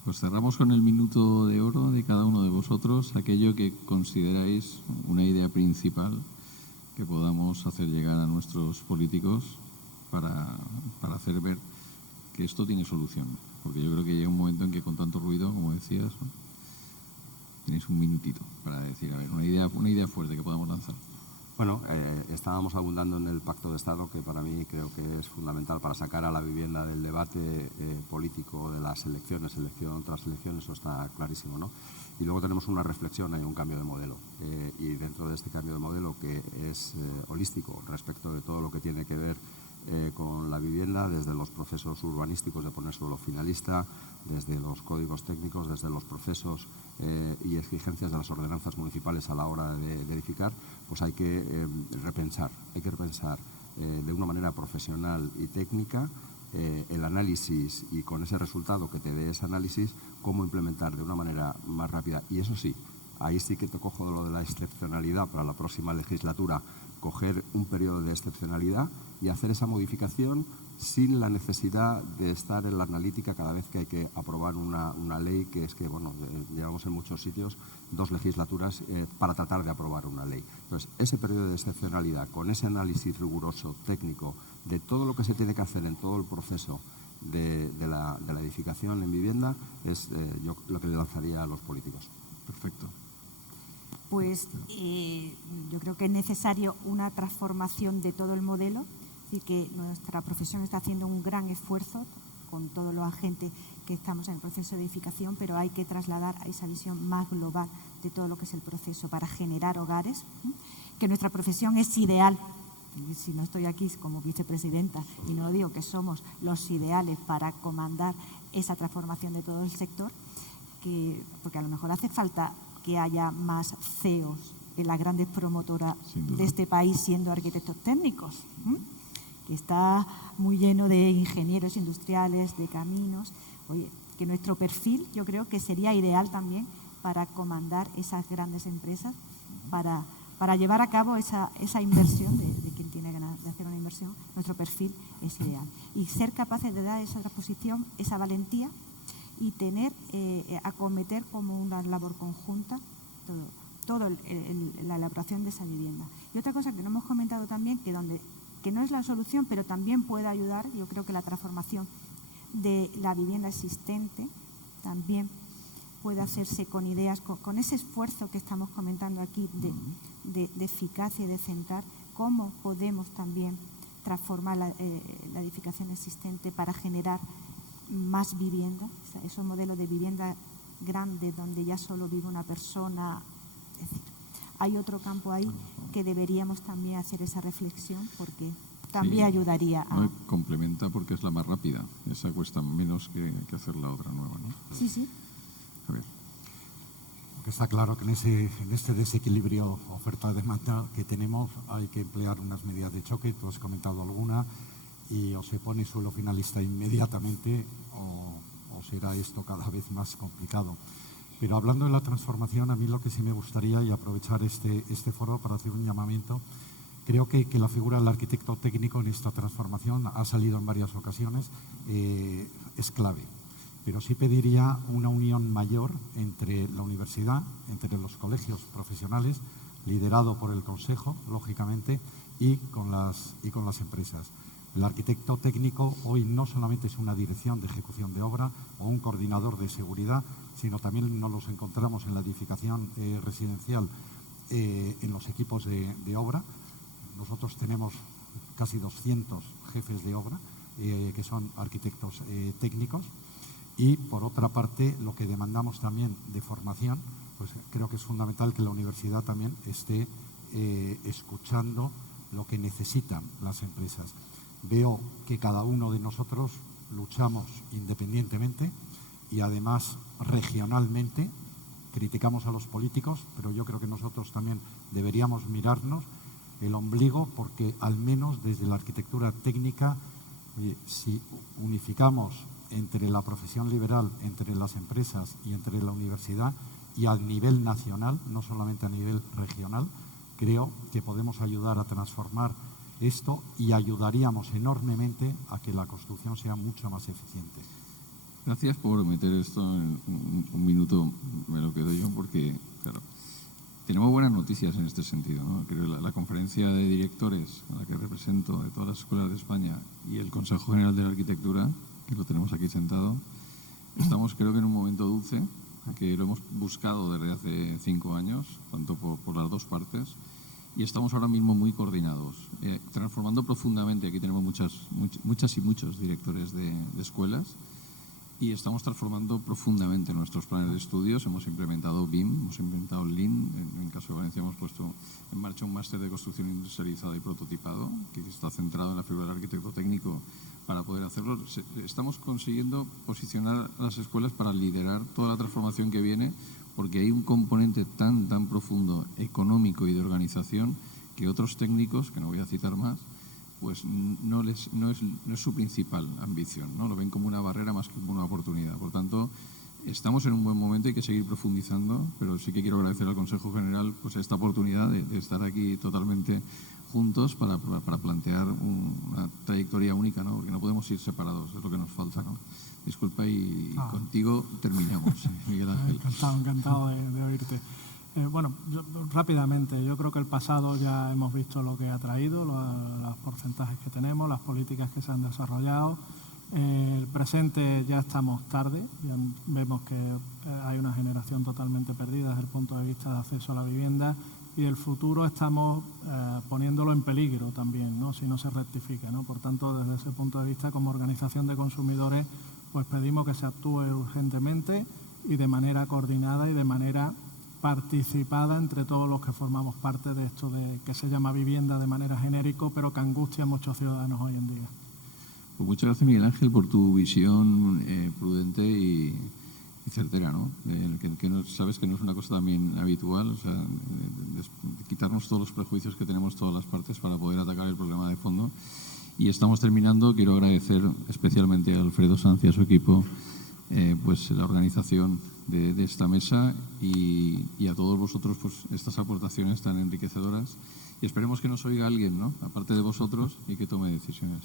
Pues cerramos con el minuto de oro de cada uno de vosotros, aquello que consideráis una idea principal que podamos hacer llegar a nuestros políticos para hacer ver que esto tiene solución. Porque yo creo que llega un momento en que con tanto ruido, como decías, ¿no? Tenéis un minutito para decir, a ver, una idea fuerte que podamos lanzar. Bueno, estábamos abundando en el Pacto de Estado, que para mí creo que es fundamental para sacar a la vivienda del debate político de las elecciones, elección tras elección, eso está clarísimo, ¿no? Y luego tenemos una reflexión, hay un cambio de modelo. Y dentro de este cambio de modelo, que es holístico respecto de todo lo que tiene que ver con la vivienda, desde los procesos urbanísticos de poner suelo finalista, desde los códigos técnicos, desde los procesos y exigencias de las ordenanzas municipales a la hora de edificar, pues hay que repensar de una manera profesional y técnica el análisis y con ese resultado que te dé ese análisis, cómo implementar de una manera más rápida. Y eso sí, ahí sí que te cojo lo de la excepcionalidad para la próxima legislatura, coger un periodo de excepcionalidad y hacer esa modificación sin la necesidad de estar en la analítica cada vez que hay que aprobar una ley, que es que, bueno, llevamos en muchos sitios 2 legislaturas para tratar de aprobar una ley. Entonces, ese periodo de excepcionalidad, con ese análisis riguroso, técnico, de todo lo que se tiene que hacer en todo el proceso de la edificación en vivienda, es yo lo que le lanzaría a los políticos. Perfecto. Pues yo creo que es necesario una transformación de todo el modelo, es decir, que nuestra profesión está haciendo un gran esfuerzo con todos los agentes que estamos en el proceso de edificación, pero hay que trasladar a esa visión más global de todo lo que es el proceso para generar hogares, que nuestra profesión es ideal. Y si no estoy aquí como vicepresidenta y no digo que somos los ideales para comandar esa transformación de todo el sector, porque a lo mejor hace falta que haya más CEOs en las grandes promotoras de este país siendo arquitectos técnicos, que está muy lleno de ingenieros industriales, de caminos. Oye, que nuestro perfil yo creo que sería ideal también para comandar esas grandes empresas, para llevar a cabo esa inversión de quien tiene ganas de hacer una inversión. Nuestro perfil es ideal. Y ser capaces de dar esa transposición, esa valentía, y tener, acometer como una labor conjunta toda la elaboración de esa vivienda. Y otra cosa que no hemos comentado también, que no es la solución, pero también puede ayudar, yo creo que la transformación de la vivienda existente también puede hacerse con ideas, con ese esfuerzo que estamos comentando aquí de eficacia y de centrar, cómo podemos también transformar la edificación existente para generar más vivienda, esos modelos de vivienda grande donde ya solo vive una persona. Es decir, hay otro campo ahí que deberíamos también hacer esa reflexión, porque también ayudaría a... No, complementa porque es la más rápida, esa cuesta menos que hacer la otra nueva, ¿no? Sí, sí. Javier. Porque está claro que en este desequilibrio oferta-demanda que tenemos hay que emplear unas medidas de choque, tú has comentado alguna, y o se pone suelo finalista inmediatamente o será esto cada vez más complicado. Pero hablando de la transformación, a mí lo que sí me gustaría, y aprovechar este foro para hacer un llamamiento, creo que la figura del arquitecto técnico en esta transformación ha salido en varias ocasiones, es clave. Pero sí pediría una unión mayor entre la universidad, entre los colegios profesionales, liderado por el Consejo, lógicamente, y con las empresas. El arquitecto técnico hoy no solamente es una dirección de ejecución de obra o un coordinador de seguridad, sino también nos los encontramos en la edificación residencial, en los equipos de obra. Nosotros tenemos casi 200 jefes de obra que son arquitectos técnicos. Y, por otra parte, lo que demandamos también de formación, pues creo que es fundamental que la universidad también esté escuchando lo que necesitan las empresas. Veo que cada uno de nosotros luchamos independientemente y, además, regionalmente. Criticamos a los políticos, pero yo creo que nosotros también deberíamos mirarnos el ombligo, porque al menos desde la arquitectura técnica, si unificamos entre la profesión liberal, entre las empresas y entre la universidad, y a nivel nacional, no solamente a nivel regional, creo que podemos ayudar a transformar esto y ayudaríamos enormemente a que la construcción sea mucho más eficiente. Gracias por meter esto en un minuto, me lo quedo yo, porque, claro, tenemos buenas noticias en este sentido, ¿no? Creo que la conferencia de directores a la que represento de todas las escuelas de España y el Consejo General de la Arquitectura, que lo tenemos aquí sentado, estamos, creo que, en un momento dulce, que lo hemos buscado desde hace 5 años, tanto por las dos partes, y estamos ahora mismo muy coordinados, transformando profundamente. Aquí tenemos muchas y muchos directores de escuelas, y estamos transformando profundamente nuestros planes de estudios. Hemos implementado BIM, hemos implementado Lean. En el caso de Valencia hemos puesto en marcha un máster de construcción industrializada y prototipado, que está centrado en la figura del arquitecto técnico para poder hacerlo. Estamos consiguiendo posicionar a las escuelas para liderar toda la transformación que viene, porque hay un componente tan profundo económico y de organización que otros técnicos, que no voy a citar más, pues no es su principal ambición, ¿no? Lo ven como una barrera más que como una oportunidad. Por tanto, estamos en un buen momento, hay que seguir profundizando, pero sí que quiero agradecer al Consejo General pues esta oportunidad de estar aquí totalmente juntos para plantear una trayectoria única, ¿no? Porque no podemos ir separados, es lo que nos falta, ¿no? Disculpa y contigo terminamos, Miguel Ángel. Encantado de oírte. Bueno, rápidamente, yo creo que el pasado ya hemos visto lo que ha traído, los porcentajes que tenemos, las políticas que se han desarrollado. El presente ya estamos tarde, ya vemos que hay una generación totalmente perdida desde el punto de vista de acceso a la vivienda, y el futuro estamos poniéndolo en peligro también, ¿no? Si no se rectifica, ¿no? Por tanto, desde ese punto de vista, como organización de consumidores, pues pedimos que se actúe urgentemente y de manera coordinada y de manera participada entre todos los que formamos parte de esto de que se llama vivienda de manera genérico, pero que angustia a muchos ciudadanos hoy en día. Pues muchas gracias, Miguel Ángel, por tu visión prudente y certera, ¿no? Que no, sabes que no es una cosa también habitual, o sea, quitarnos todos los prejuicios que tenemos todas las partes para poder atacar el problema de fondo. Y estamos terminando. Quiero agradecer especialmente a Alfredo Sanz y a su equipo pues la organización de esta mesa y a todos vosotros pues estas aportaciones tan enriquecedoras, y esperemos que nos oiga alguien, ¿no? Aparte de vosotros, y que tome decisiones.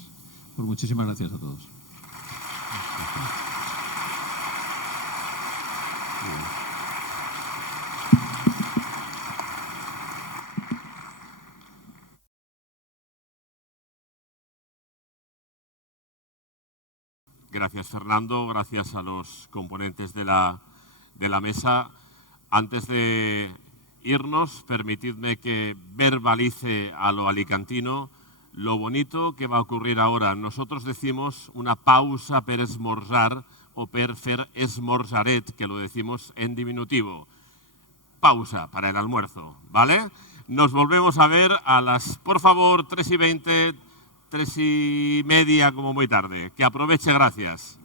Pues muchísimas gracias a todos. Gracias, Fernando. Gracias a los componentes de la mesa. Antes de irnos, permitidme que verbalice a lo alicantino lo bonito que va a ocurrir ahora. Nosotros decimos una pausa per esmorzar o per fer esmorzaret, que lo decimos en diminutivo. Pausa para el almuerzo, ¿vale? Nos volvemos a ver a las, por favor, 3:20, 3:30 como muy tarde. Que aproveche, gracias.